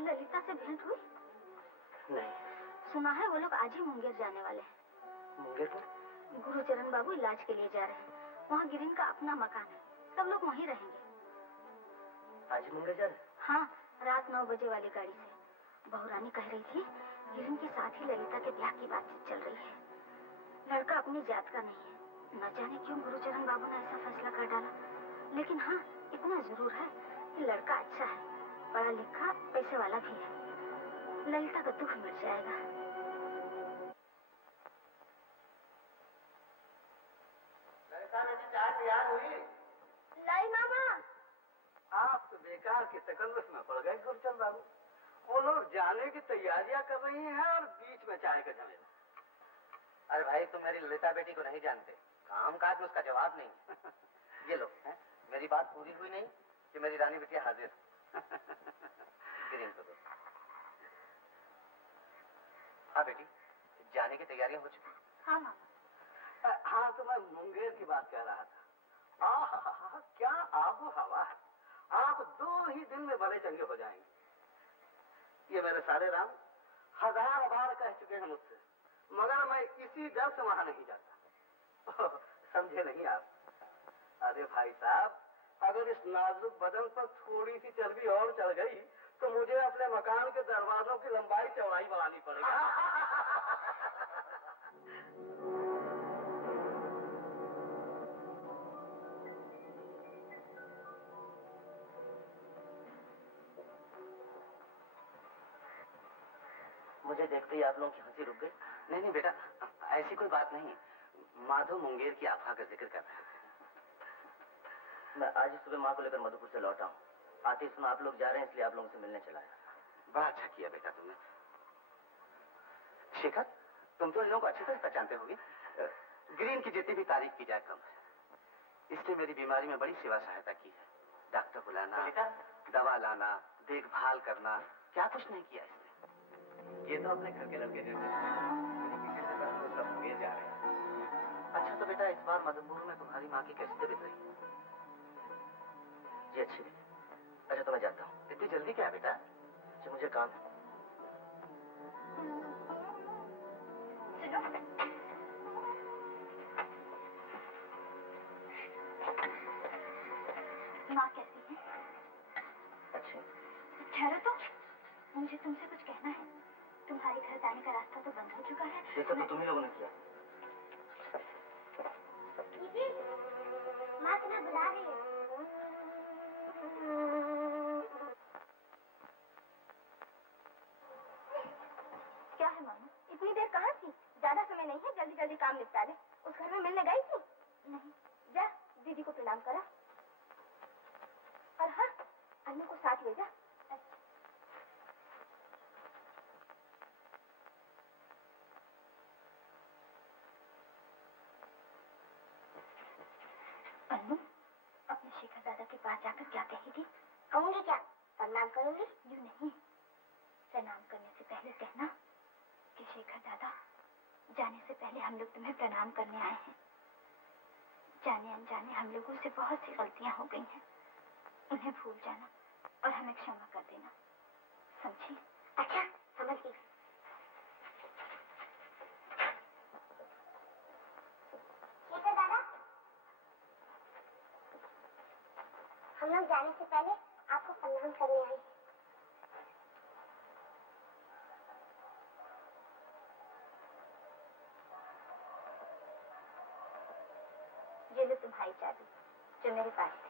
ललिता से भेंट हुई? नहीं। सुना है वो लोग आज ही मुंगेर जाने वाले हैं। मुंगेर पर? गुरुचरण बाबू इलाज के लिए जा रहे हैं। वहाँ गिरिन का अपना मकान है, सब लोग वहीं रहेंगे। आज ही मुंगेर जा रहे? हाँ, रात 9 बजे वाली गाड़ी से। बहुरानी कह रही थी गिरिन के साथ ही ललिता के ब्याह की बातचीत चल रही है। लड़का अपनी जात का नहीं है, न जाने क्यों गुरुचरण बाबू ने ऐसा फैसला कर डाला। लेकिन हाँ, इतना जरूर है कि लड़का अच्छा है, पढ़ा लिखा, पैसे वाला भी है। ललिता का दुख मिट जाएगा। तैयार हुई? लाई मामा। आप तो बेकार की तकल्लुफ में पड़ गए गुरचंद बाबू। वो लोग जाने की तैयारियां कर रही हैं और बीच में चाय का झमेला। अरे भाई तुम मेरी ललिता बेटी को नहीं जानते, काम काज में उसका जवाब नहीं। ये लो है? मेरी बात पूरी हुई नहीं कि मेरी रानी बेटी हाजिर। गिरीन को दो। हाँ बेटी, जाने की तैयारियां हो चुकी? हाँ मामा। हाँ तो मैं मुंगेर की बात कह रहा था। आहा, क्या आबो हवा है। आप 2 ही दिन में भले चंगे हो जाएंगे। ये मेरे सारे राम 1000 बार कह चुके हैं मुझसे, मगर मैं इसी डर से वहां नहीं जाता। समझे नहीं आप? अरे भाई साहब, अगर इस नाजुक बदन पर थोड़ी सी चर्बी और चढ़ गई तो मुझे अपने मकान के दरवाजों की लंबाई चौड़ाई बढ़ानी पड़ेगी। मुझे देखते ही आप लोगों की हंसी रुक गई? नहीं नहीं बेटा, ऐसी कोई बात नहीं। माधव मुंगेर की आफा का जिक्र कर रहा है। मैं आज सुबह माँ को लेकर मधुपुर से लौटा हूँ। आते ही सुना आप लोग जा रहे हैं, इसलिए आप लोगों से मिलने चला है। बड़ा अच्छा किया बेटा तुमने। शेखर, तुम तो इन लोगों को अच्छी तरह पहचानते होगे। ग्रीन की जितनी भी तारीफ की जाए कम है। इसने मेरी बीमारी में बड़ी सेवा सहायता की है। डॉक्टर बुलाना, दवा लाना, देखभाल करना, क्या कुछ नहीं किया इसने। ये तो अपने घर के लड़के जैसे सब मुंगेर जा रहे हैं। अच्छा तो बेटा, इस बार मधुपुर में तुम्हारी माँ की कैसी तबीयत रही? जी अच्छी रही। अच्छा तो मैं जाता हूँ। इतनी जल्दी क्या है बेटा? जी मुझे काम है। सुनो, माँ कैसी है? अच्छी। ठहरो तो, मुझे तुमसे कुछ कहना है। तुम्हारे घर जाने का रास्ता तो बंद हो चुका है। देखो तो तुम ही लोगों ने किया। दीदी, माँ तुम्हें बुला रही है। क्या है मामा? इतनी देर कहाँ थी? ज्यादा समय नहीं है, जल्दी जल्दी काम निपटा ले। उस घर में मिलने गई थी? नहीं। जा दीदी को प्रणाम करा। और हाँ, अन्नू को साथ ले जा। अन्नू, अपने शेखर दादा के पास जाकर क्या कहेगी? कहूंगी क्या? प्रणाम करूंगी। यूं नहीं, प्रणाम करने से पहले कहना कि शेखर दादा, जाने से पहले हम लोग तुम्हें प्रणाम करने आए हैं। जाने अनजाने हम लोगों से बहुत सी गलतियां हो गई हैं। उन्हें भूल जाना और हमें क्षमा कर देना, समझी? अच्छा, समझ गई। शेखर दादा, हम लोग जाने से पहले आपको प्रणाम करने आए हैं। ये लो तुम्हारी चाबी, जो मेरे पास थी।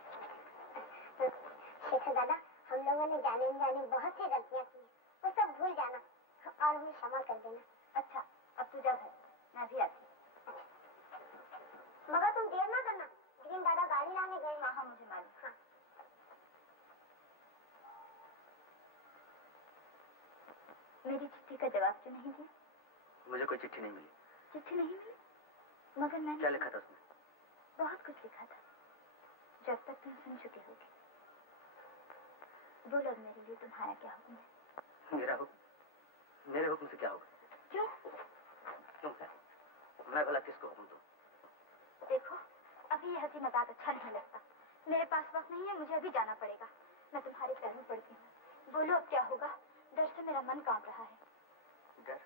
शेखर दादा, हम लोगों ने जाने अनजाने बहुत सी गलतियां की हैं। वो सब भूल जाना और हमें क्षमा कर देना। अच्छा, अब तू जा घर, मैं भी आती हूँ। मगर तुम देर ना करना, ग्रीन दादा गाड़ी लाने गए हैं। हाँ मुझे मालूम। हाँ। मेरी चिट्ठी का जवाब क्यों नहीं दिया? मुझे कोई चिट्ठी नहीं मिली। चिट्ठी नहीं मिली? मगर मैंने क्या लिखा था उसमें? बहुत कुछ लिखा था, जब तक तुम सुन चुके होगे। बोलो मेरे लिए तुम्हारा क्या हुक्म है? मेरा हुक्म? मेरे हुक्म से क्या होगा? क्यों? क्यों है? मैं भला किसको हुक्म दूं? देखो, अभी यह हंसी मजाक अच्छा नहीं लगता। मेरे पास वक्त नहीं है, मुझे अभी जाना पड़ेगा। मैं तुम्हारे पैर में पड़ती हूँ। बोलो अब क्या होगा? डर से मेरा मन कांप रहा है। डर?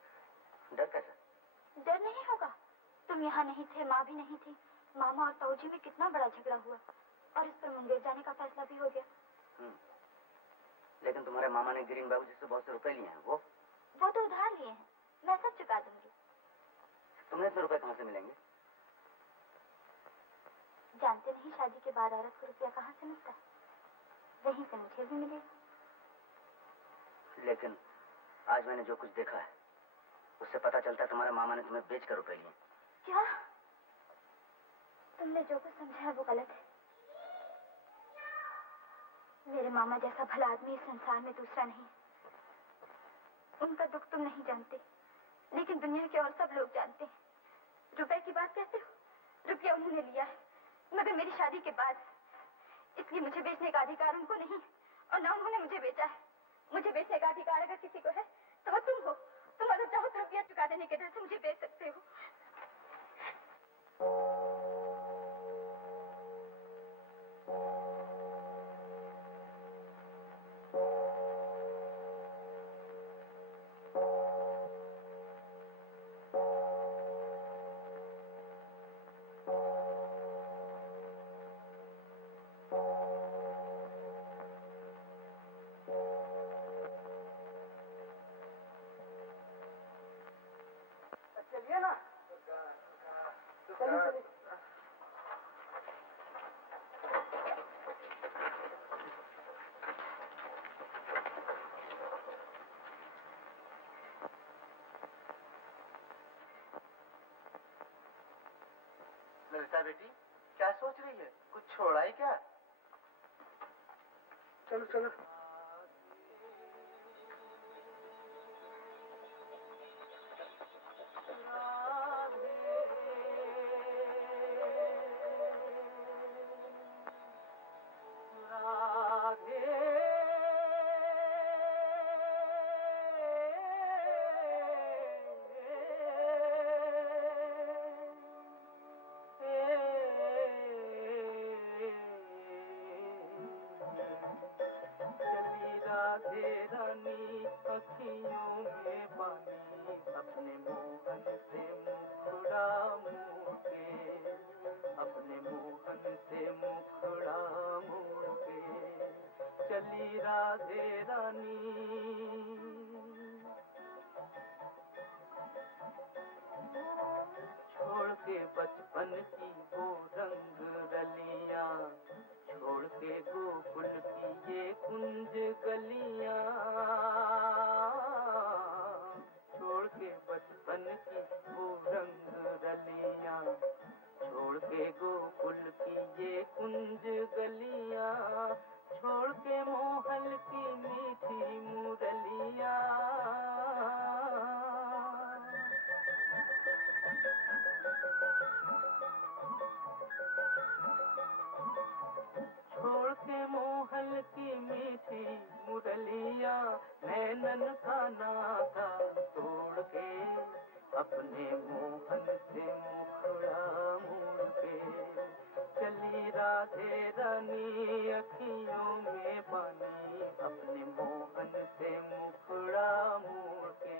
डर कैसा? डर नहीं होगा। तुम यहाँ नहीं थे, माँ भी नहीं थी। मामा और ताऊजी में कितना बड़ा झगड़ा हुआ और इस पर मुंगेर जाने का फैसला भी हो गया। लेकिन तुम्हारे मामा ने गिरीन बाबू जी से बहुत से रुपए लिए हैं। वो तो उधार लिए हैं, मैं सब चुका दूंगी। तुम्हें इतने रुपए कहाँ से मिलेंगे? जानते नहीं, शादी के बाद औरत को रुपया कहाँ से मिलता है? वहीं से मुझे भी मिलेगा। लेकिन आज मैंने जो कुछ देखा है उससे पता चलता है तुम्हारे मामा ने तुम्हें बेचकर रुपए लिए। क्या? तुम तुमने जो कुछ समझा है वो गलत है। मेरे मामा जैसा भला आदमी इस संसार में दूसरा नहीं। उनका दुख तुम नहीं जानते, लेकिन दुनिया के और सब लोग जानते हैं। रुपए की बात कहते हो, रुपया उन्होंने लिया है, मगर मेरी शादी के बाद। इसलिए मुझे बेचने का अधिकार उनको नहीं, और ना उन्होंने मुझे बेचा है। मुझे बेचने का अधिकार अगर किसी को है तो वो तुम हो। तुम अगर चाहो तो रुपया चुका देने के डर से मुझे बेच सकते हो। चलिए ना, चलिए। ललिता बेटी, क्या सोच रही है? कुछ छोड़ा है क्या? चलो चलो। चली राधे रानी, छोड़ के बचपन की वो रंग रलियां, छोड़ के गोकुल की ये कुंज गलियां, छोड़ के बचपन की वो रंग रलियां, छोड़ के गोकुल की ये कुंज गलियां, छोड़ के मोहल की मीठी मुरलियां, छोड़ के मोहल की मीठी मुरलियां, नैनन का नाता तोड़ के, अपने मोहन से मुखड़ा मोड़ के, चली राधे रानी अखियों में पानी, अपने मोहन से मुखड़ा मोड़ के,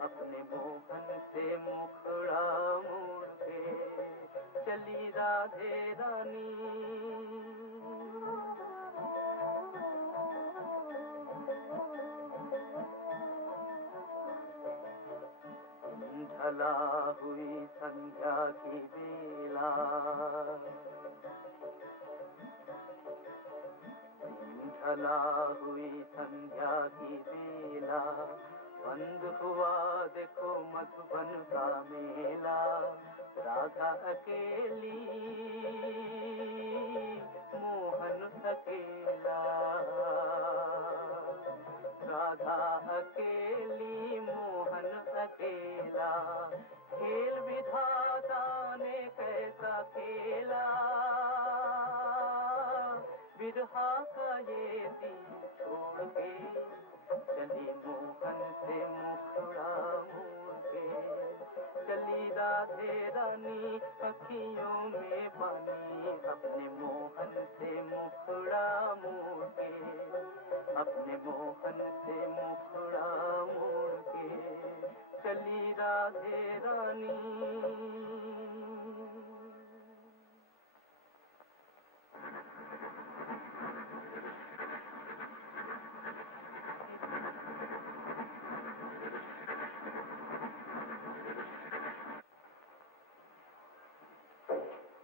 अपने मोहन से मुखड़ा मोड़ के, चली राधे रानी। ढला हुई संध्या की बेला, ढला हुई संध्या की बेला, बंद हुआ देखो मधुबन का मेला, राधा अकेली मोहन अकेला, राधा अकेली मोहन अकेला, खेल विधाता ने कैसा खेला, विरहा का ये दी छोड़ के, चली मोहन से मुखड़ा मोड़ के, चली राधे रानी अखियों में पानी, अपने मोहन से मुखड़ा मोड़ के, अपने मोहन से मुखड़ा मोड़ के, चली राधे रानी।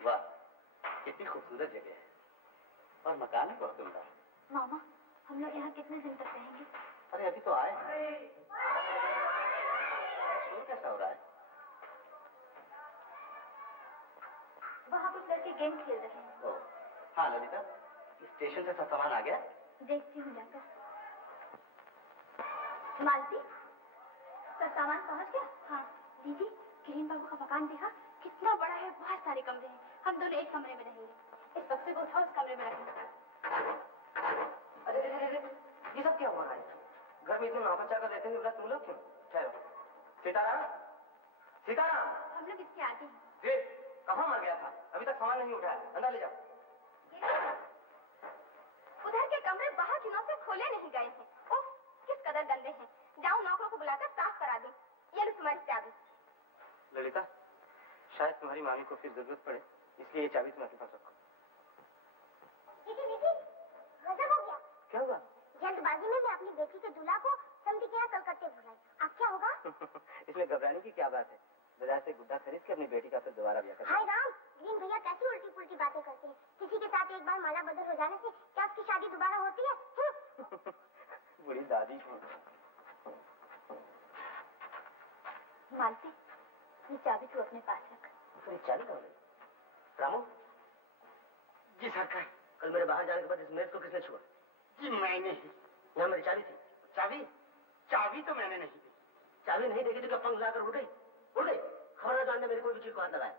वाह, कितनी खूबसूरत जगह है, और मकान है बहुत उम्दा। मामा, हम लोग यहाँ कितने दिन तक रहेंगे? अरे अभी तो आए। शोर कैसा हो रहा है? वहाँ कुछ के गेम खेल रहे हैं। ओ, हाँ ललिता, स्टेशन से सब सामान आ गया? देखती हूँ जाकर। मालती, सब सामान पहुँच गया? हाँ। दीदी, किरण बाबू का मकान देखा? कितना बड़ा है, बहुत सारे कमरे हैं। हम दोनों एक कमरे में रहेंगे। इस बक्से को उठाओ, उस कमरे में रखेंगे। अरे ये सब क्या हो रहा है? घर में इतने नापचा कर रहते हैं, तुम लोग क्यों? ठहरो। सीताराम, सीताराम। हम लोग इसके आगे हैं। फिर कहाँ मर गया था? अभी तक सामान नहीं उठाया, अंदर ले जाओ। उधर के कमरे बाहर दिनों से खोले नहीं गए हैं। उफ, किस कदर गंदे हैं। जाओ नौकरों को बुलाकर साफ करा दूं। ये लो तुम्हारी चाबी। ललिता, शायद तुम्हारी मामी को फिर जरूरत पड़े, इसलिए ये चाबी तुम्हारे पास रखो। गजब हो गया। क्या हुआ? जल्दबाजी में मैं अपनी बेटी के दूल्हा को समझी के यहाँ कलकत्ते बुलाई। अब क्या होगा? इसमें घबराने की क्या बात है? बाजार से गुड्डा खरीद के अपनी बेटी का फिर दोबारा ब्याह कर। हाय राम, ग्रीन भैया कैसी उल्टी पुल्टी बातें करते हैं। किसी के साथ एक बार माला बदल हो जाने से क्या उसकी शादी दोबारा होती है? बुरी दादी को। मालती, ये चाबी तू अपने पास रख। फिर चाबी कहाँ गई? रामू? जी सरकार। कल मेरे बाहर जाने के बाद इस मेज को किसने छुआ? जी मैंने ही। यहाँ मेरी चाबी थी। चाबी? चाबी तो मैंने नहीं दी। चाबी नहीं देखी तो क्या पंख लाकर उड़ गई? उड़ गई? खबर जानने मेरी कोई भी चीज को हाथ लगाया।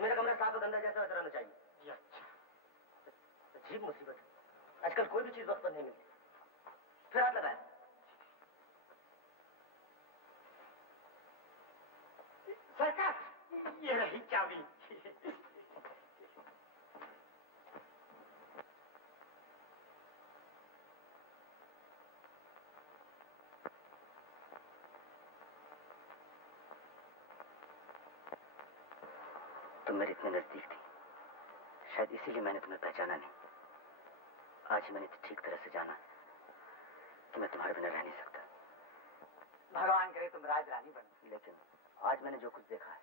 मेरा कमरा साफ और गंदा जैसा वैसा रहना चाहिए। जी अच्छा। अजीब मुसीबत है, आजकल कोई भी चीज वक्त पर नहीं मिलती। फिर हाथ लगाया। सरकार, ये रही चाबी। तुम मेरे इतने नजदीक थी, शायद इसीलिए मैंने तुम्हें पहचाना नहीं। आज मैंने ठीक तरह से जाना कि मैं तुम्हारे बिना रह नहीं सकता। भगवान करे तुम राज रानी बनो। लेकिन आज मैंने जो कुछ देखा है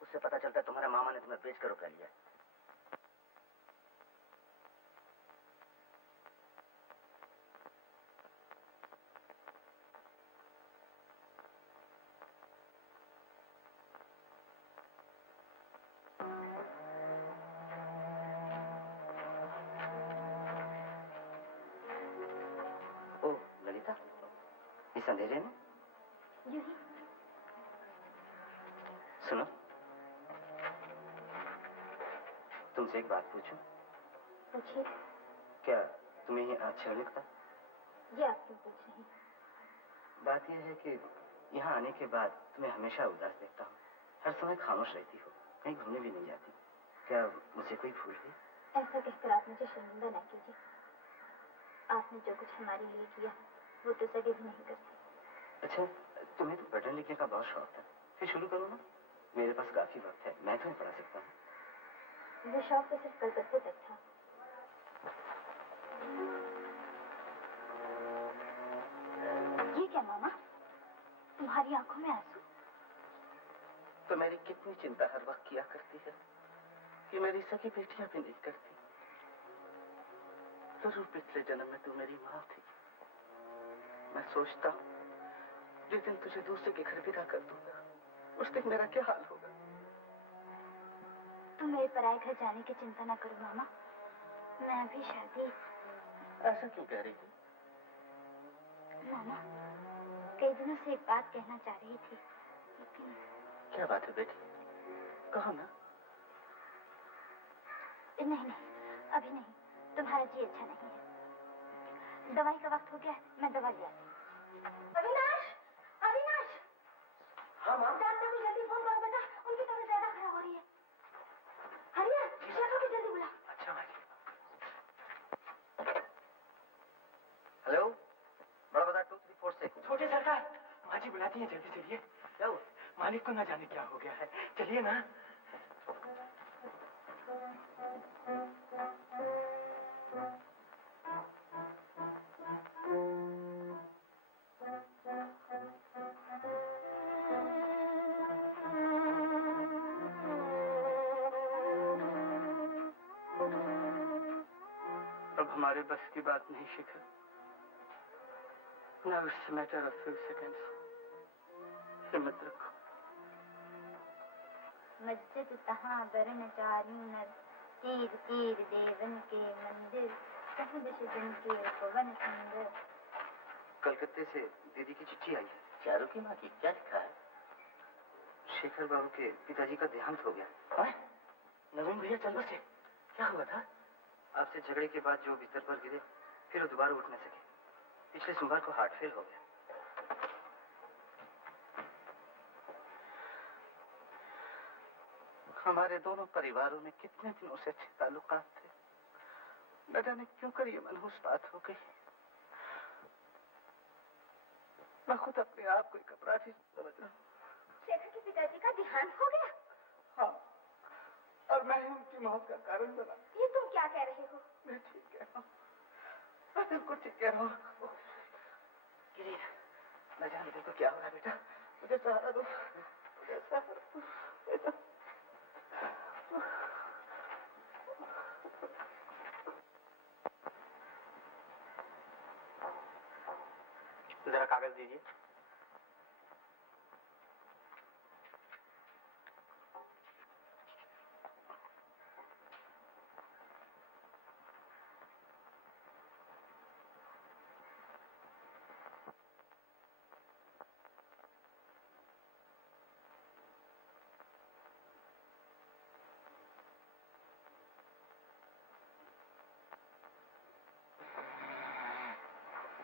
उससे पता चलता है तुम्हारे मामा ने तुम्हें बेचकर रुपया लिया। इस अंधेरे में? यूं ही। सुनो, तुमसे एक बात पूछूं? पूछिए। क्या तुम्हें ये अच्छा लगता? ये आप क्यों पूछ रही हैं? बात यह है कि यहाँ आने के बाद तुम्हें हमेशा उदास देखता हूँ। हर समय खामोश रहती हो, कहीं घूमने भी नहीं जाती। क्या मुझे कोई भूल गई? ऐसा कहकर आप मुझे शर्मिंदा न कीजिए। आपने जो कुछ हमारे लिए किया वो तो सभी भी नहीं करते। अच्छा, तुम्हें तो पढ़ने लिखने का बहुत शौक था, फिर शुरू करो ना। मेरे पास काफी वक्त है, मैं तुम्हें पढ़ा सकता हूँ। वो शौक तो सिर्फ कलकत्ते तक था। ये क्या मामा, तुम्हारी आंखों में आंसू? तो मेरी कितनी चिंता हर वक्त किया करती है कि मेरी सगी बेटियां भी नहीं करती। जरूर पिछले जन्म में तू मेरी माँ थी। मैं सोचता हूँ जिस दिन तुझे दूसरे के घर विदा कर दूंगा उस दिन मेरा क्या हाल होगा। तुम मेरे पराए घर जाने की चिंता न करो मामा। मैं अभी शादी। ऐसा क्यों कह रही थी? मामा, कई दिनों से एक बात कहना चाह रही थी, लेकिन... क्या बात है बेटी, कहो ना। नहीं, अभी नहीं। तुम्हारा जी अच्छा नहीं है। दवाई का वक्त हो गया है, मैं दवा ले आती हूँ। अविनाश! हाँ माँ? डॉक्टर को जल्दी फोन करो बेटा, उनकी तबीयत ज्यादा खराब हो रही है। हरिया, शेखर को जल्दी बुला। अच्छा माँ जी। हेलो, बड़ा बाजार 2346। छोटे सरकार, माँ जी बुलाती हैं, जल्दी चलिए। क्या हुआ? मालिक को ना जाने क्या हो गया है, चलिए ना। अब हमारे बस की बात नहीं शिखर। Now it's a matter of few seconds. हिम्मत रखो। मस्जिद तहाँ बरन चारू नर, तीर तीर देवन के मंदिर, सहज सजन के पवन सुंदर। कलकत्ते से दीदी की चिट्ठी आई है। चारू की माँ की क्या लिखा है? शेखर बाबू के पिताजी का देहांत हो गया। नवीन भैया चल बसे, क्या हुआ था? आपसे झगड़े के बाद जो बिस्तर पर गिरे, फिर वो दोबारा उठ न सके। पिछले सोमवार को हार्ट फेल हो गया। हमारे दोनों परिवारों में कितने दिनों से अच्छे ताल्लुकात थे, न जाने क्यों कर ये मनहूस बात हो गई। मैं खुद अपने आप को एक अपराधी समझ रहा हूँ। शेखर के पिताजी का देहांत हो गया? हाँ, और मैं ही उनकी मौत का कारण बना। ये तुम क्या कह रहे हो? मैं ठीक कह रहा हूँ, मैं बिल्कुल ठीक कह रहा हूँ। गिरी, न जाने देखो क्या हो रहा है बेटा, मुझे सहारा दो, मुझे सहारा दो बेटा। जरा कागज दीजिए।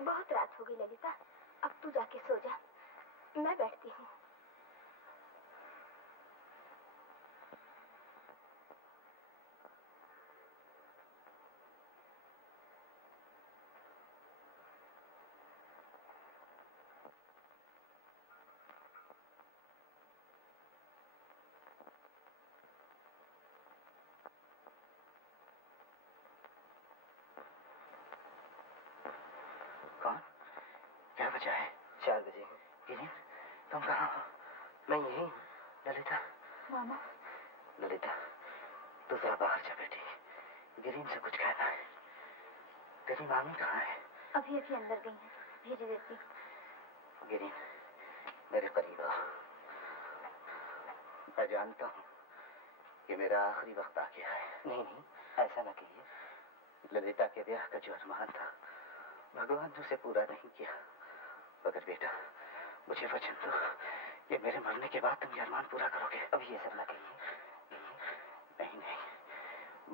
बहुत रात हो गई ललिता, अब तू जाके सो जा, मैं बैठती हूँ। कौन? क्या वजह है? 4 बजे। गिरीन, तुम कहाँ हो? मैं यहीं। ललिता, मामा, ललिता, तू जरा बाहर जा बेटी, गिरीन से कुछ कहना है। तेरी मामी कहाँ है? अभी अभी अंदर गई हैं, भेज देती हूँ। गिरीन, मेरे करीब आ। मैं जानता हूँ कि मेरा आखिरी वक्त आ गया है। नहीं नहीं, ऐसा ना कहिए। ललिता के ब्याह का जो अरमान था, भगवान ने उसे पूरा नहीं किया। मगर बेटा, मुझे वचन दो कि मेरे मरने के बाद तुम ये अरमान पूरा करोगे। अभी ये सब ना कहिए। नहीं नहीं,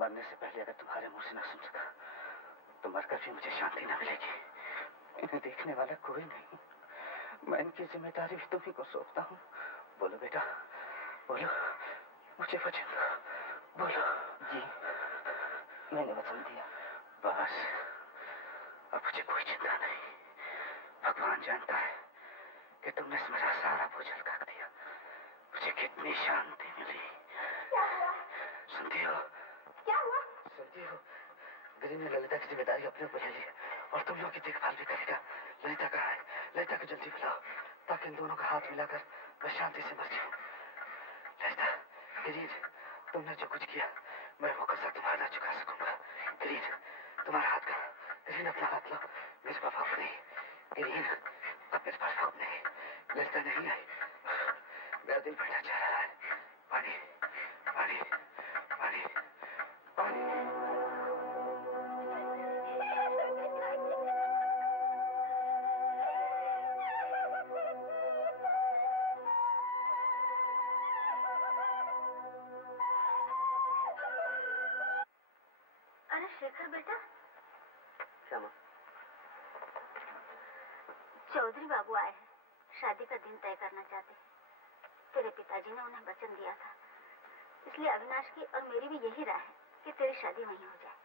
मरने से पहले अगर तुम्हारे मुंह से ना सुन सका तो मरकर भी मुझे शांति ना मिलेगी। इन्हें देखने वाला कोई नहीं, मैं इनकी जिम्मेदारी भी तुम्ही को सौंपता हूँ। बोलो बेटा, बोलो, मुझे वचन दो, बोलो। जी, मैंने वचन दिया। बस, अब मुझे कोई चिंता नहीं। भगवान जानता है कि तुमने मेरा सारा बोझ हल्का कर दिया। मुझे कितनी शांति मिली। क्या हुआ? सुनती हो? क्या हुआ? सुनती हो? गिरीन ने ललिता की जिम्मेदारी अपने ऊपर ले ली और तुम लोगों की देखभाल भी करेगा। ललिता कहाँ है? ललिता को जल्दी बुलाओ ताकि इन दोनों का हाथ मिलाकर मैं शांति से मर जाऊं। ललिता, गिरीन, तुमने जो कुछ किया मैं वो कसम तुम्हारा चुका सकूंगा। गिरीन, तुम्हारा हाथ कहाँ? गिरीन, अपना हाथ लो। मेरे पास वक्त नहीं। गिरीन, अब मेरे पास वक्त नहीं। ललिता नहीं आई, मेरा दिल बैठा जा रहा है। पानी, पानी, पानी, पानी। अरे शेखर बेटा। क्या माँ? चौधरी बाबू आए हैं, शादी का दिन तय करना चाहते हैं। तेरे पिताजी ने उन्हें वचन दिया था, इसलिए अविनाश की और मेरी भी यही राय है कि तेरी शादी वहीं हो जाए।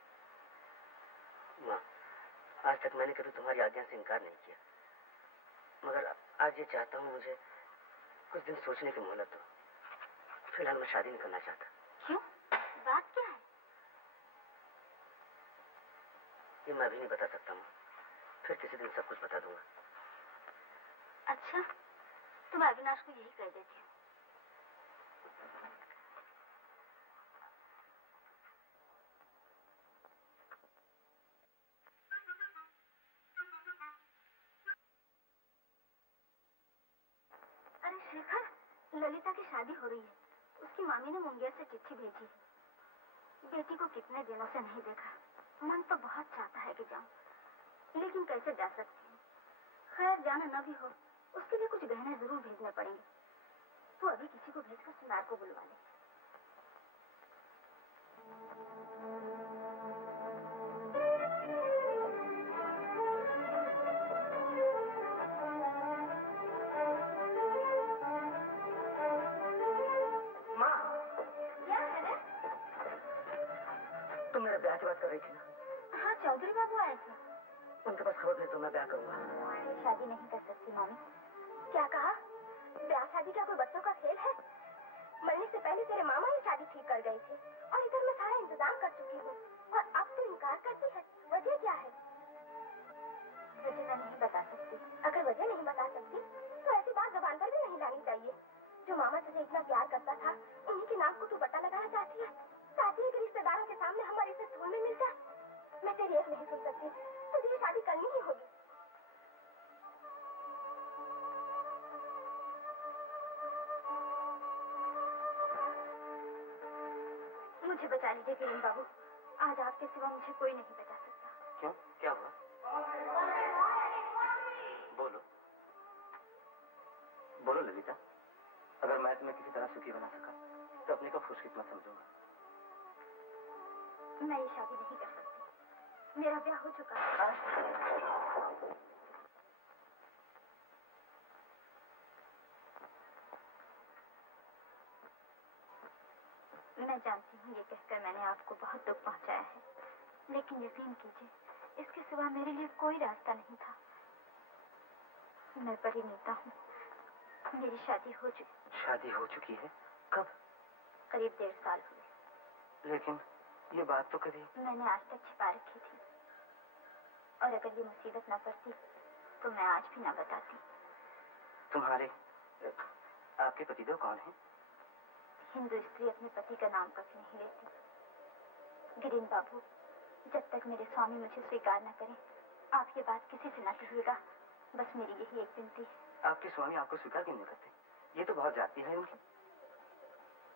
माँ, आज तक मैंने कभी तुम्हारी आज्ञा से इनकार नहीं किया, मगर आज ये चाहता हूँ मुझे कुछ दिन सोचने की मोहलत दो। फिलहाल मैं शादी नहीं करना चाहता। क्यों? बात क्या है? ये मैं भी नहीं बता सकता माँ, फिर किसी दिन सब कुछ बता दूंगा। अच्छा, तो मैं अविनाश को यही कह देती हूँ। अरे शेखर, ललिता की शादी हो रही है, उसकी मामी ने मुंगेर से चिट्ठी भेजी। बेटी को कितने दिनों से नहीं देखा। मन तो बहुत चाहता है कि जाऊं, लेकिन कैसे जा सकती हूँ। खैर जाना न भी हो, उसके लिए कुछ गहने जरूर भेजने पड़ेंगे। तो अभी किसी को भेजकर सुनार को बुलवा ले। माँ, क्या है रे? तुम मेरे ब्याह की बात कर रही थी ना? हाँ, चौधरी बाबू आए थे। उनके पास खबर भेज दो, मैं ब्याह करूंगा। शादी नहीं कर सकती मामी। क्या कहा? ब्याह शादी क्या कोई बच्चों का खेल है? मरने से पहले तेरे मामा ही शादी ठीक कर गए थे और इधर मैं सारा इंतजाम कर चुकी हूँ और अब तो इनकार करती है। वजह क्या है? वजह मैं नहीं बता सकती। अगर वजह नहीं बता सकती तो ऐसी बात जबान पर भी नहीं लानी चाहिए। जो मामा तुझे इतना प्यार करता था, उन्हीं के नाम को तू पट्टा लगाना चाहती है। चाहती है कि रिश्तेदारों के सामने हमारी इज्जत धूल में मिल जाए। मैं तेरी एक नहीं सुन सकती, तुझे ये शादी करनी ही होगी। मुझे बचा लीजिए किरण बाबू, आज आपके सिवा मुझे कोई नहीं बचा सकता। क्यों, क्या हुआ? बोलो बोलो ललिता। अगर मैं तुम्हें किसी तरह सुखी बना सका तो अपने को खुशकिस्मत समझूंगा। मैं ये शादी नहीं कर सकती। मेरा ब्याह हो चुका है। मैं जानती हूँ ये कहकर मैंने आपको बहुत दुख पहुंचाया है, लेकिन यकीन कीजिए इसके सिवा मेरे लिए कोई रास्ता नहीं था। मैं परिणीता हूँ। मेरी शादी हो चुकी। शादी हो चुकी है? कब? करीब 1.5 साल हुए। लेकिन ये बात तो कभी मैंने आज तक छिपा रखी थी, और अगर ये मुसीबत न पड़ती तो मैं आज भी न बताती। तुम्हारे आपके पतिदेव कौन है? हिंदू स्त्री अपने पति का नाम कभी नहीं लेती। गिरीन बाबू, जब तक मेरे स्वामी मुझे स्वीकार न करें, आप ये बात किसी से न कहिएगा। बस मेरी यही एक विनती है। आपके स्वामी आपको स्वीकार क्यों नहीं करते? ये तो बहुत जाती है उनकी।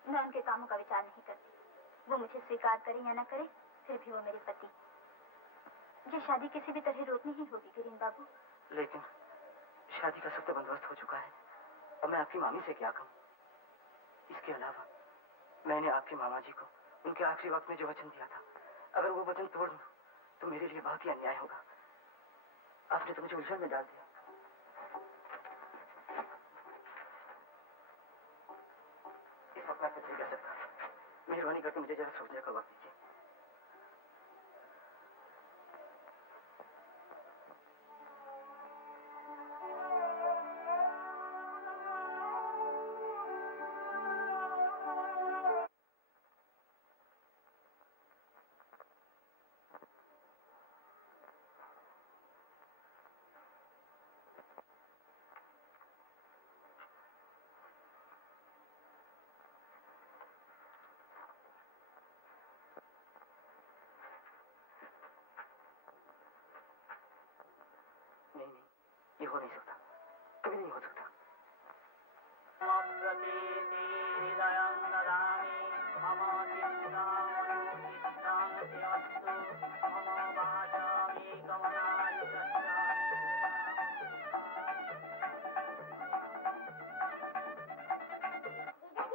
मैं उनके कामों का विचार नहीं करती। वो मुझे स्वीकार करें या न करें, फिर भी वो मेरे पति। ये शादी किसी भी तरह रोकनी ही होगी गिरीन बाबू। लेकिन शादी का सब तो बंदोबस्त हो चुका है, अब मैं आपकी मामी से क्या कहूँ? इसके अलावा मैंने आपके मामा जी को उनके आखिरी वक्त में जो वचन दिया था, अगर वो वचन तोड़ दूं तो मेरे लिए बहुत ही अन्याय होगा। आपने तो मुझे उलझन में डाल दिया। इस वक्त मैं कुछ नहीं कर सकता। मेहरबानी करके मुझे जरा सोचने का वक्त दीजिए। नहीं, ये हो नहीं सकता, कभी नहीं हो सकता।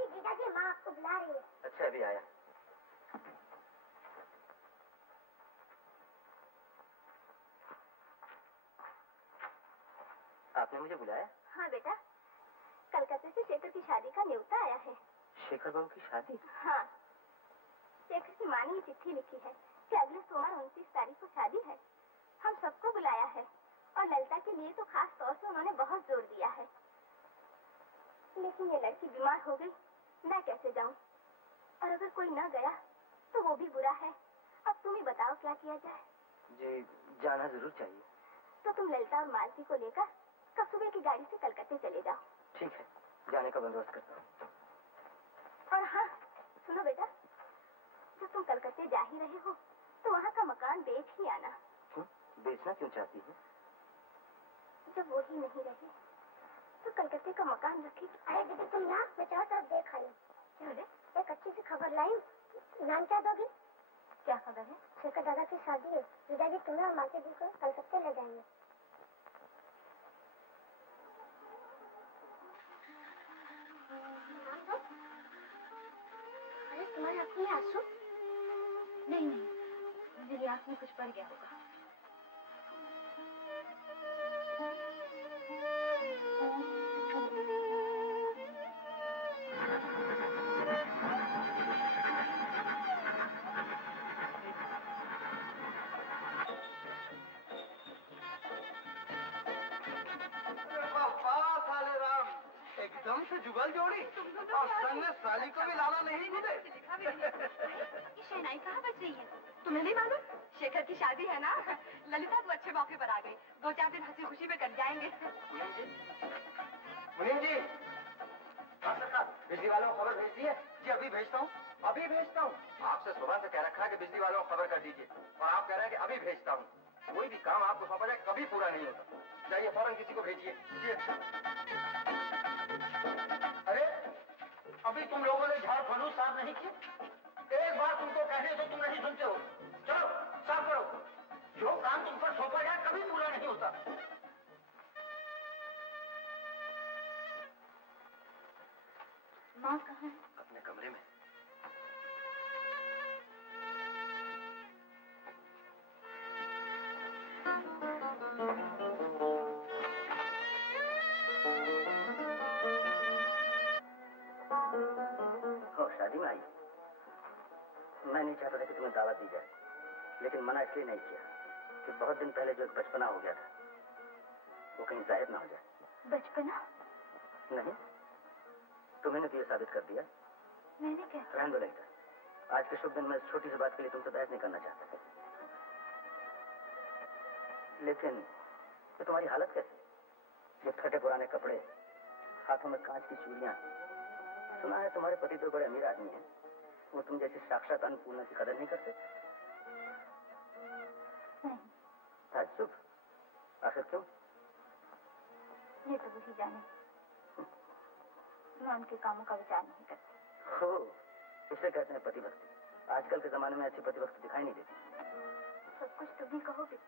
जीजाजी, माँ आपको बुला रही है। अच्छा, अभी आया। आपने मुझे बुलाया? हाँ बेटा, कलकत्ते से शेखर की शादी का न्योता आया है। शेखर बाबू की शादी? हाँ, शेखर की माँ ने ये चिट्ठी लिखी है कि अगले सोमवार 29 तारीख को शादी है। हम सबको बुलाया है और ललिता के लिए तो खास तौर से उन्होंने बहुत जोर दिया है। लेकिन ये लड़की बीमार हो गई, मैं कैसे जाऊं? और अगर कोई न गया तो वो भी बुरा है। अब तुम ही बताओ क्या किया जाए। जी, जाना जरूर चाहिए। तो तुम ललिता और मालती को लेकर कल सुबह की गाड़ी से कलकत्ते चले जाओ। ठीक है, जाने का बंदोबस्त करता हूँ। और हाँ, सुनो बेटा, जब तुम कलकत्ते जा ही रहे हो तो वहाँ का मकान बेच ही आना। क्यों? बेचना क्यों चाहती है? जब वो ही नहीं रहे तो कलकत्ते का मकान रखेगी। अरे दीदी तुम ना, मैं चारों तरफ देख आई। बोले? एक अच्छी सी खबर लाई, नाम क्या दोगी? क्या खबर है? शेखर दादा की शादी है, जीजा जी तुम्हें और मासी जी को कलकत्ते ले जाएंगे। अरे तुम्हारी आंख में आंसू? नहीं नहीं, मेरी आंख में कुछ पड़ गया होगा। एकदम से जुगल जोड़ी और संग में साली को भी लाना नहीं मुझे। ये शहनाई कहाँ बज रही है? तुम्हें नहीं मालूम? शेखर की शादी है ना। ललिता तो अच्छे मौके पर आ गई। 2-4 दिन हंसी खुशी में कट जाएंगे। मुनीम जी, हाँ सरकार, बिजली वालों को खबर भेज दी है? जी अभी भेजता हूँ, अभी भेजता हूँ। आपसे सुबह से कह रखा है कि बिजली वालों को खबर कर दीजिए और आप कह रहे हैं कि अभी भेजता हूँ। कोई भी काम आपको सौंपा जाए कभी पूरा नहीं होता। जाइए फौरन किसी को भेजिए। अरे अभी तुम लोगों ने झाड़ फलूस साफ नहीं किए? एक बार तुमको कहने तो तुम नहीं सुनते हो। चलो साफ करो। जो काम तुम पर सौंपा जाए कभी पूरा नहीं होता। माँ कहाँ है? अपने कमरे में। शादी में आई। मैं नहीं चाहता था कि तुम्हें दावत दी जाए, लेकिन मना इसलिए नहीं किया कि बहुत दिन पहले जो एक बचपना हो गया था वो कहीं जाहिर ना हो जाए। बचपना? नहीं, तुम्हें तो ये साबित कर दिया। मैंने क्या? रहने दो ललिता, आज के शुभ दिन में इस छोटी सी बात के लिए तुमसे बहस नहीं करना चाहता। लेकिन तो तुम्हारी हालत कैसी? ये फटे पुराने कपड़े, हाथों में कांच की चूड़ियां। सुना है तुम्हारे पति तो बड़े अमीर आदमी हैं, वो तुम जैसी साक्षात अन्नपूर्णा की कदर नहीं करते? नहीं। ताज्जुब, आखिर क्यों? ये तो वही जाने। मैं उनके कामों का विचार नहीं करती। हो, इसे कहते हैं पतिभक्ति। आजकल के जमाने में ऐसी पतिभक्ति दिखाई नहीं देती। सब कुछ तुम ही कहोगे,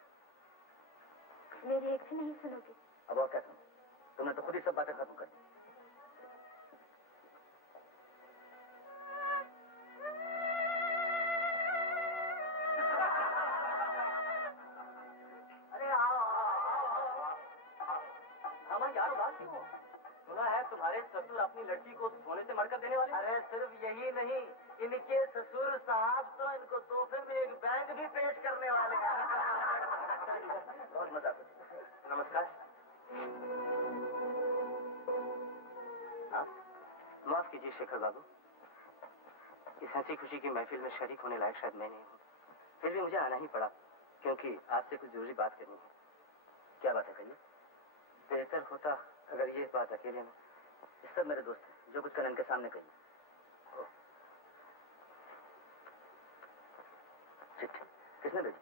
मेरी एक भी नहीं सुनोगे। अब और क्या सुनो? तुमने तो खुद ही सब बातें खत्म कर दी। सुना है तुम्हारे ससुर अपनी लड़की को सोने से मरकर देने वाले। अरे सिर्फ यही नहीं, इनके ससुर साहब तो इनको तोहफे में एक बैग भी पेश करने वाले हैं। बहुत मजा आता। नमस्कार। हाँ, माफ कीजिए शेखर बाबू, इस हंसी खुशी की महफिल में शरीक होने लायक शायद मैं नहीं हूँ, फिर भी मुझे आना ही पड़ा क्योंकि आपसे कुछ जरूरी बात करनी है। क्या बात है, कहिए। बेहतर होता अगर ये बात अकेले में, इस सब मेरे दोस्त हैं, जो कुछ करने के सामने कहिए। चिट्ठी किसने भेजी?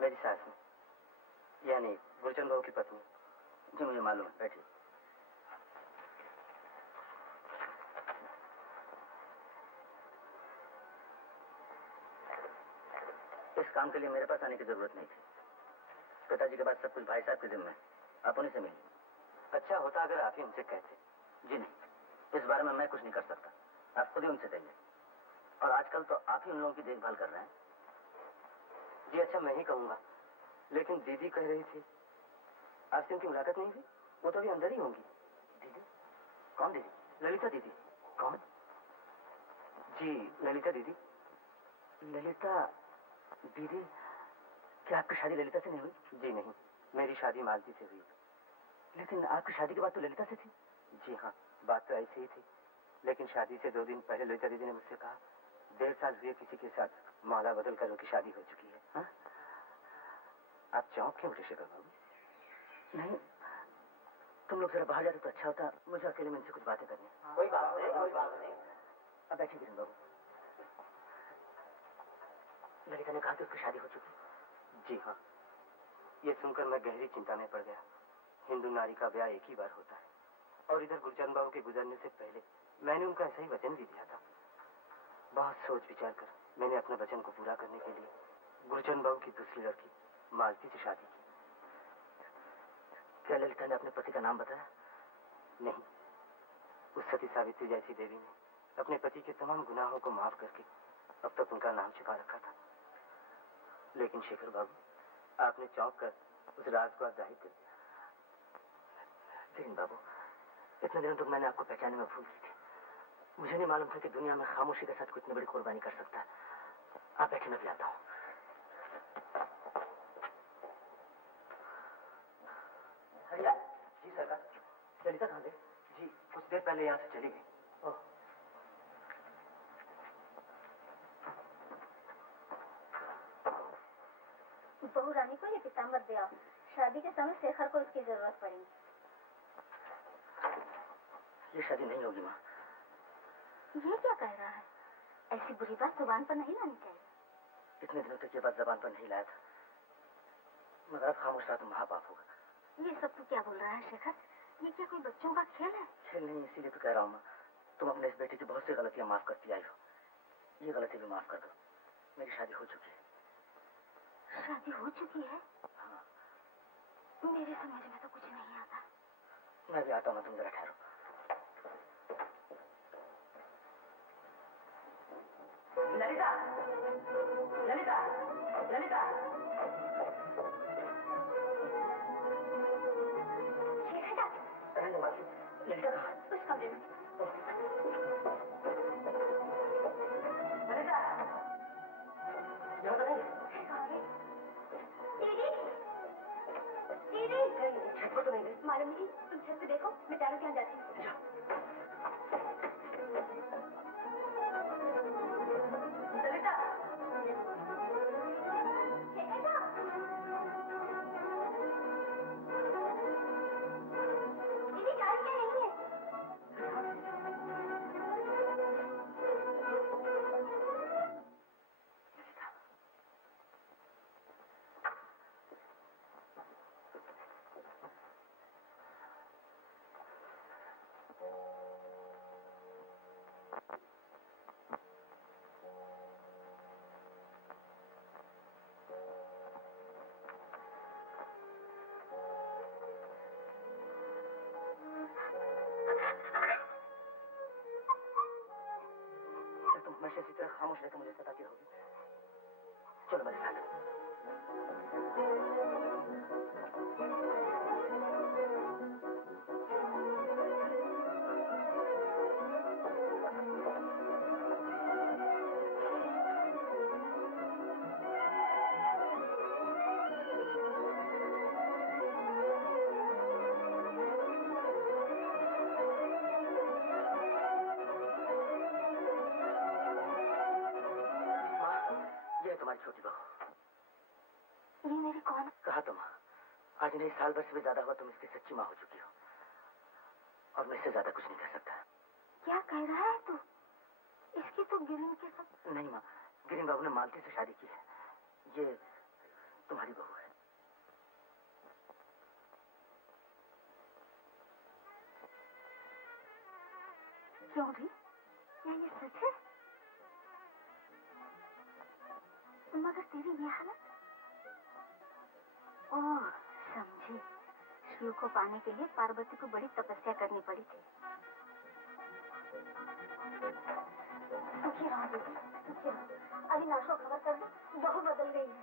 मेरी सास ने, यानी गुरचंद बाबू की पत्नी। जी मुझे मालूम है, बैठिए। इस काम के लिए मेरे पास आने की जरूरत नहीं थी। पिताजी के बाद सब कुछ भाई साहब के जिम्मे है, आप उन्हीं से मिलिए। अच्छा होता अगर आप ही उनसे कहते। जी नहीं, इस बारे में मैं कुछ नहीं कर सकता, आप खुद ही उनसे कहिए। और आजकल तो आप ही उन लोगों की देखभाल कर रहे हैं। जी अच्छा, मैं ही कहूंगा, लेकिन दीदी कह रही थी आपसे उनकी मुलाकात नहीं हुई। वो तो अभी अंदर ही होंगी। दीदी? कौन दीदी? ललिता दीदी। कौन? जी ललिता दीदी। ललिता दीदी? क्या आपकी शादी ललिता से नहीं हुई? जी नहीं, मेरी शादी मालती से हुई। लेकिन आपकी शादी के बाद तो ललिता से थी। जी हाँ, बात तो ऐसी ही थी, लेकिन शादी से 2 दिन पहले ललिता दीदी ने मुझसे कहा 1.5 साल हुए किसी के साथ माला बदल कर उनकी शादी हो चुकी है। हाँ? आप चौंक क्यों उठे शेखर बाबू? नहीं, तुम लोग जरा बाहर जाते तो अच्छा होता, मुझे अकेले में इनसे कुछ बातें करनी है। कोई बात नहीं, कोई बात नहीं। अब बैठिए किरण बाबू। ललिता ने कहा कि उसकी शादी हो चुकी। जी हाँ, ये सुनकर मैं गहरी चिंता में पड़ गया। हिंदू नारी का ब्याह एक ही बार होता है, और इधर गुरचंद बाबू के गुजरने से पहले मैंने उनका ऐसा ही वचन भी दिया था बहुत सोच विचार कर मैंने अपने वचन को पूरा करने के लिए गुरचंद बाबू की दूसरी लड़की मालती से शादी की। क्या ललिता ने अपने पति का नाम बताया? नहीं। उस सती सावित्री जैसी देवी ने अपने पति के तमाम गुनाहों को माफ करके अब तक उनका नाम छिपा रखा था। लेकिन शेखर बाबू, आपने चौंक कर उस राज को जाहिर कर दिया। गिरीन बाबू, इतने दिनों तक मैंने आपको पहचानने में भूल की थी। मुझे नहीं मालूम था कि दुनिया में खामोशी के साथ कितनी बड़ी कुर्बानी कर सकता है। आप बैठे, मैं भी आता हूँ। हरिया जी सरकार। ललिता कहाँ गई? जी कुछ देर पहले यहाँ से चली गई। बहू रानी को ये पीताम्बर दे आओ। शादी के समय शेखर को इसकी जरूरत पड़ेगी। ये शादी नहीं होगी माँ। ये क्या कह रहा है? ऐसी बुरी बात जुबान पर नहीं लानी चाहिए। इतने दिनों तक ये बात जबान पर नहीं लाया था, मगर अब खामोश रहा तो महापाप होगा। ये सब तू क्या बोल रहा है शेखर? ये क्या कोई बच्चों का खेल है? खेल नहीं, इसीलिए तो कह रहा हूँ माँ। तुम अपने इस बेटे की बहुत सी गलतियां माफ करती आई हो, ये गलती भी माफ कर दो। मेरी शादी हो चुकी है। शादी हो चुकी है? हाँ। मेरे समझ में तो कुछ नहीं आता। मैं भी आता हूँ, तुम जरा ठहरो। ललिता, ललिता, ललिता। ललिता कहाँ? उस कमरे में। ललिता, यहाँ तो नहीं। दीदी, दीदी, छत पर तो नहीं गई? मालूम नहीं, तुम छत पे देखो, मैं चारों के यहाँ जाती हूँ। ललिता, दीदी चारों क्या नहीं है? हमेशा इसी तरह खामोश रहकर मुझे सताती रहोगी। चलो मेरे साथ। तुम्हारी छोटी बहू। ये मेरी कौन? कहा तो माँ, आज नहीं साल भर से भी ज्यादा हुआ तुम इसकी सच्ची माँ हो चुकी हो, और मैं इससे ज्यादा कुछ नहीं कर सकता। क्या कह रहा है तू? इसकी तो गिरीन के साथ। नहीं माँ, गिरीन बाबू ने मालती से शादी की है। ये तुम्हारी बहू है। क्यों भी? क्या ये सच है? मगर तेरी ये हालत? ओह, समझी। शिव को पाने के लिए पार्वती को बड़ी तपस्या करनी पड़ी थी। सुखी रहो दीदी, सुखी रहो। अविनाश को खबर कर दो, बहू बदल गई है।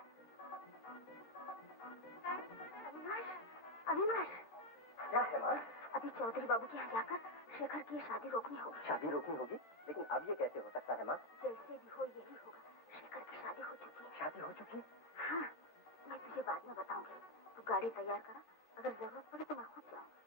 अविनाश, अविनाश। क्या है माँ? अभी चौधरी बाबू के यहाँ जाकर शेखर की शादी रोकनी होगी। शादी रोकनी होगी? लेकिन अब ये कैसे हो सकता है माँ? जैसे भी हो यही होगा। शेखर की शादी हो चुकी है। शादी हो चुकी है? हाँ, मैं तुझे बाद में बताऊंगी। तू गाड़ी तैयार करा, अगर जरूरत पड़े तो मैं खुद जाऊंगी।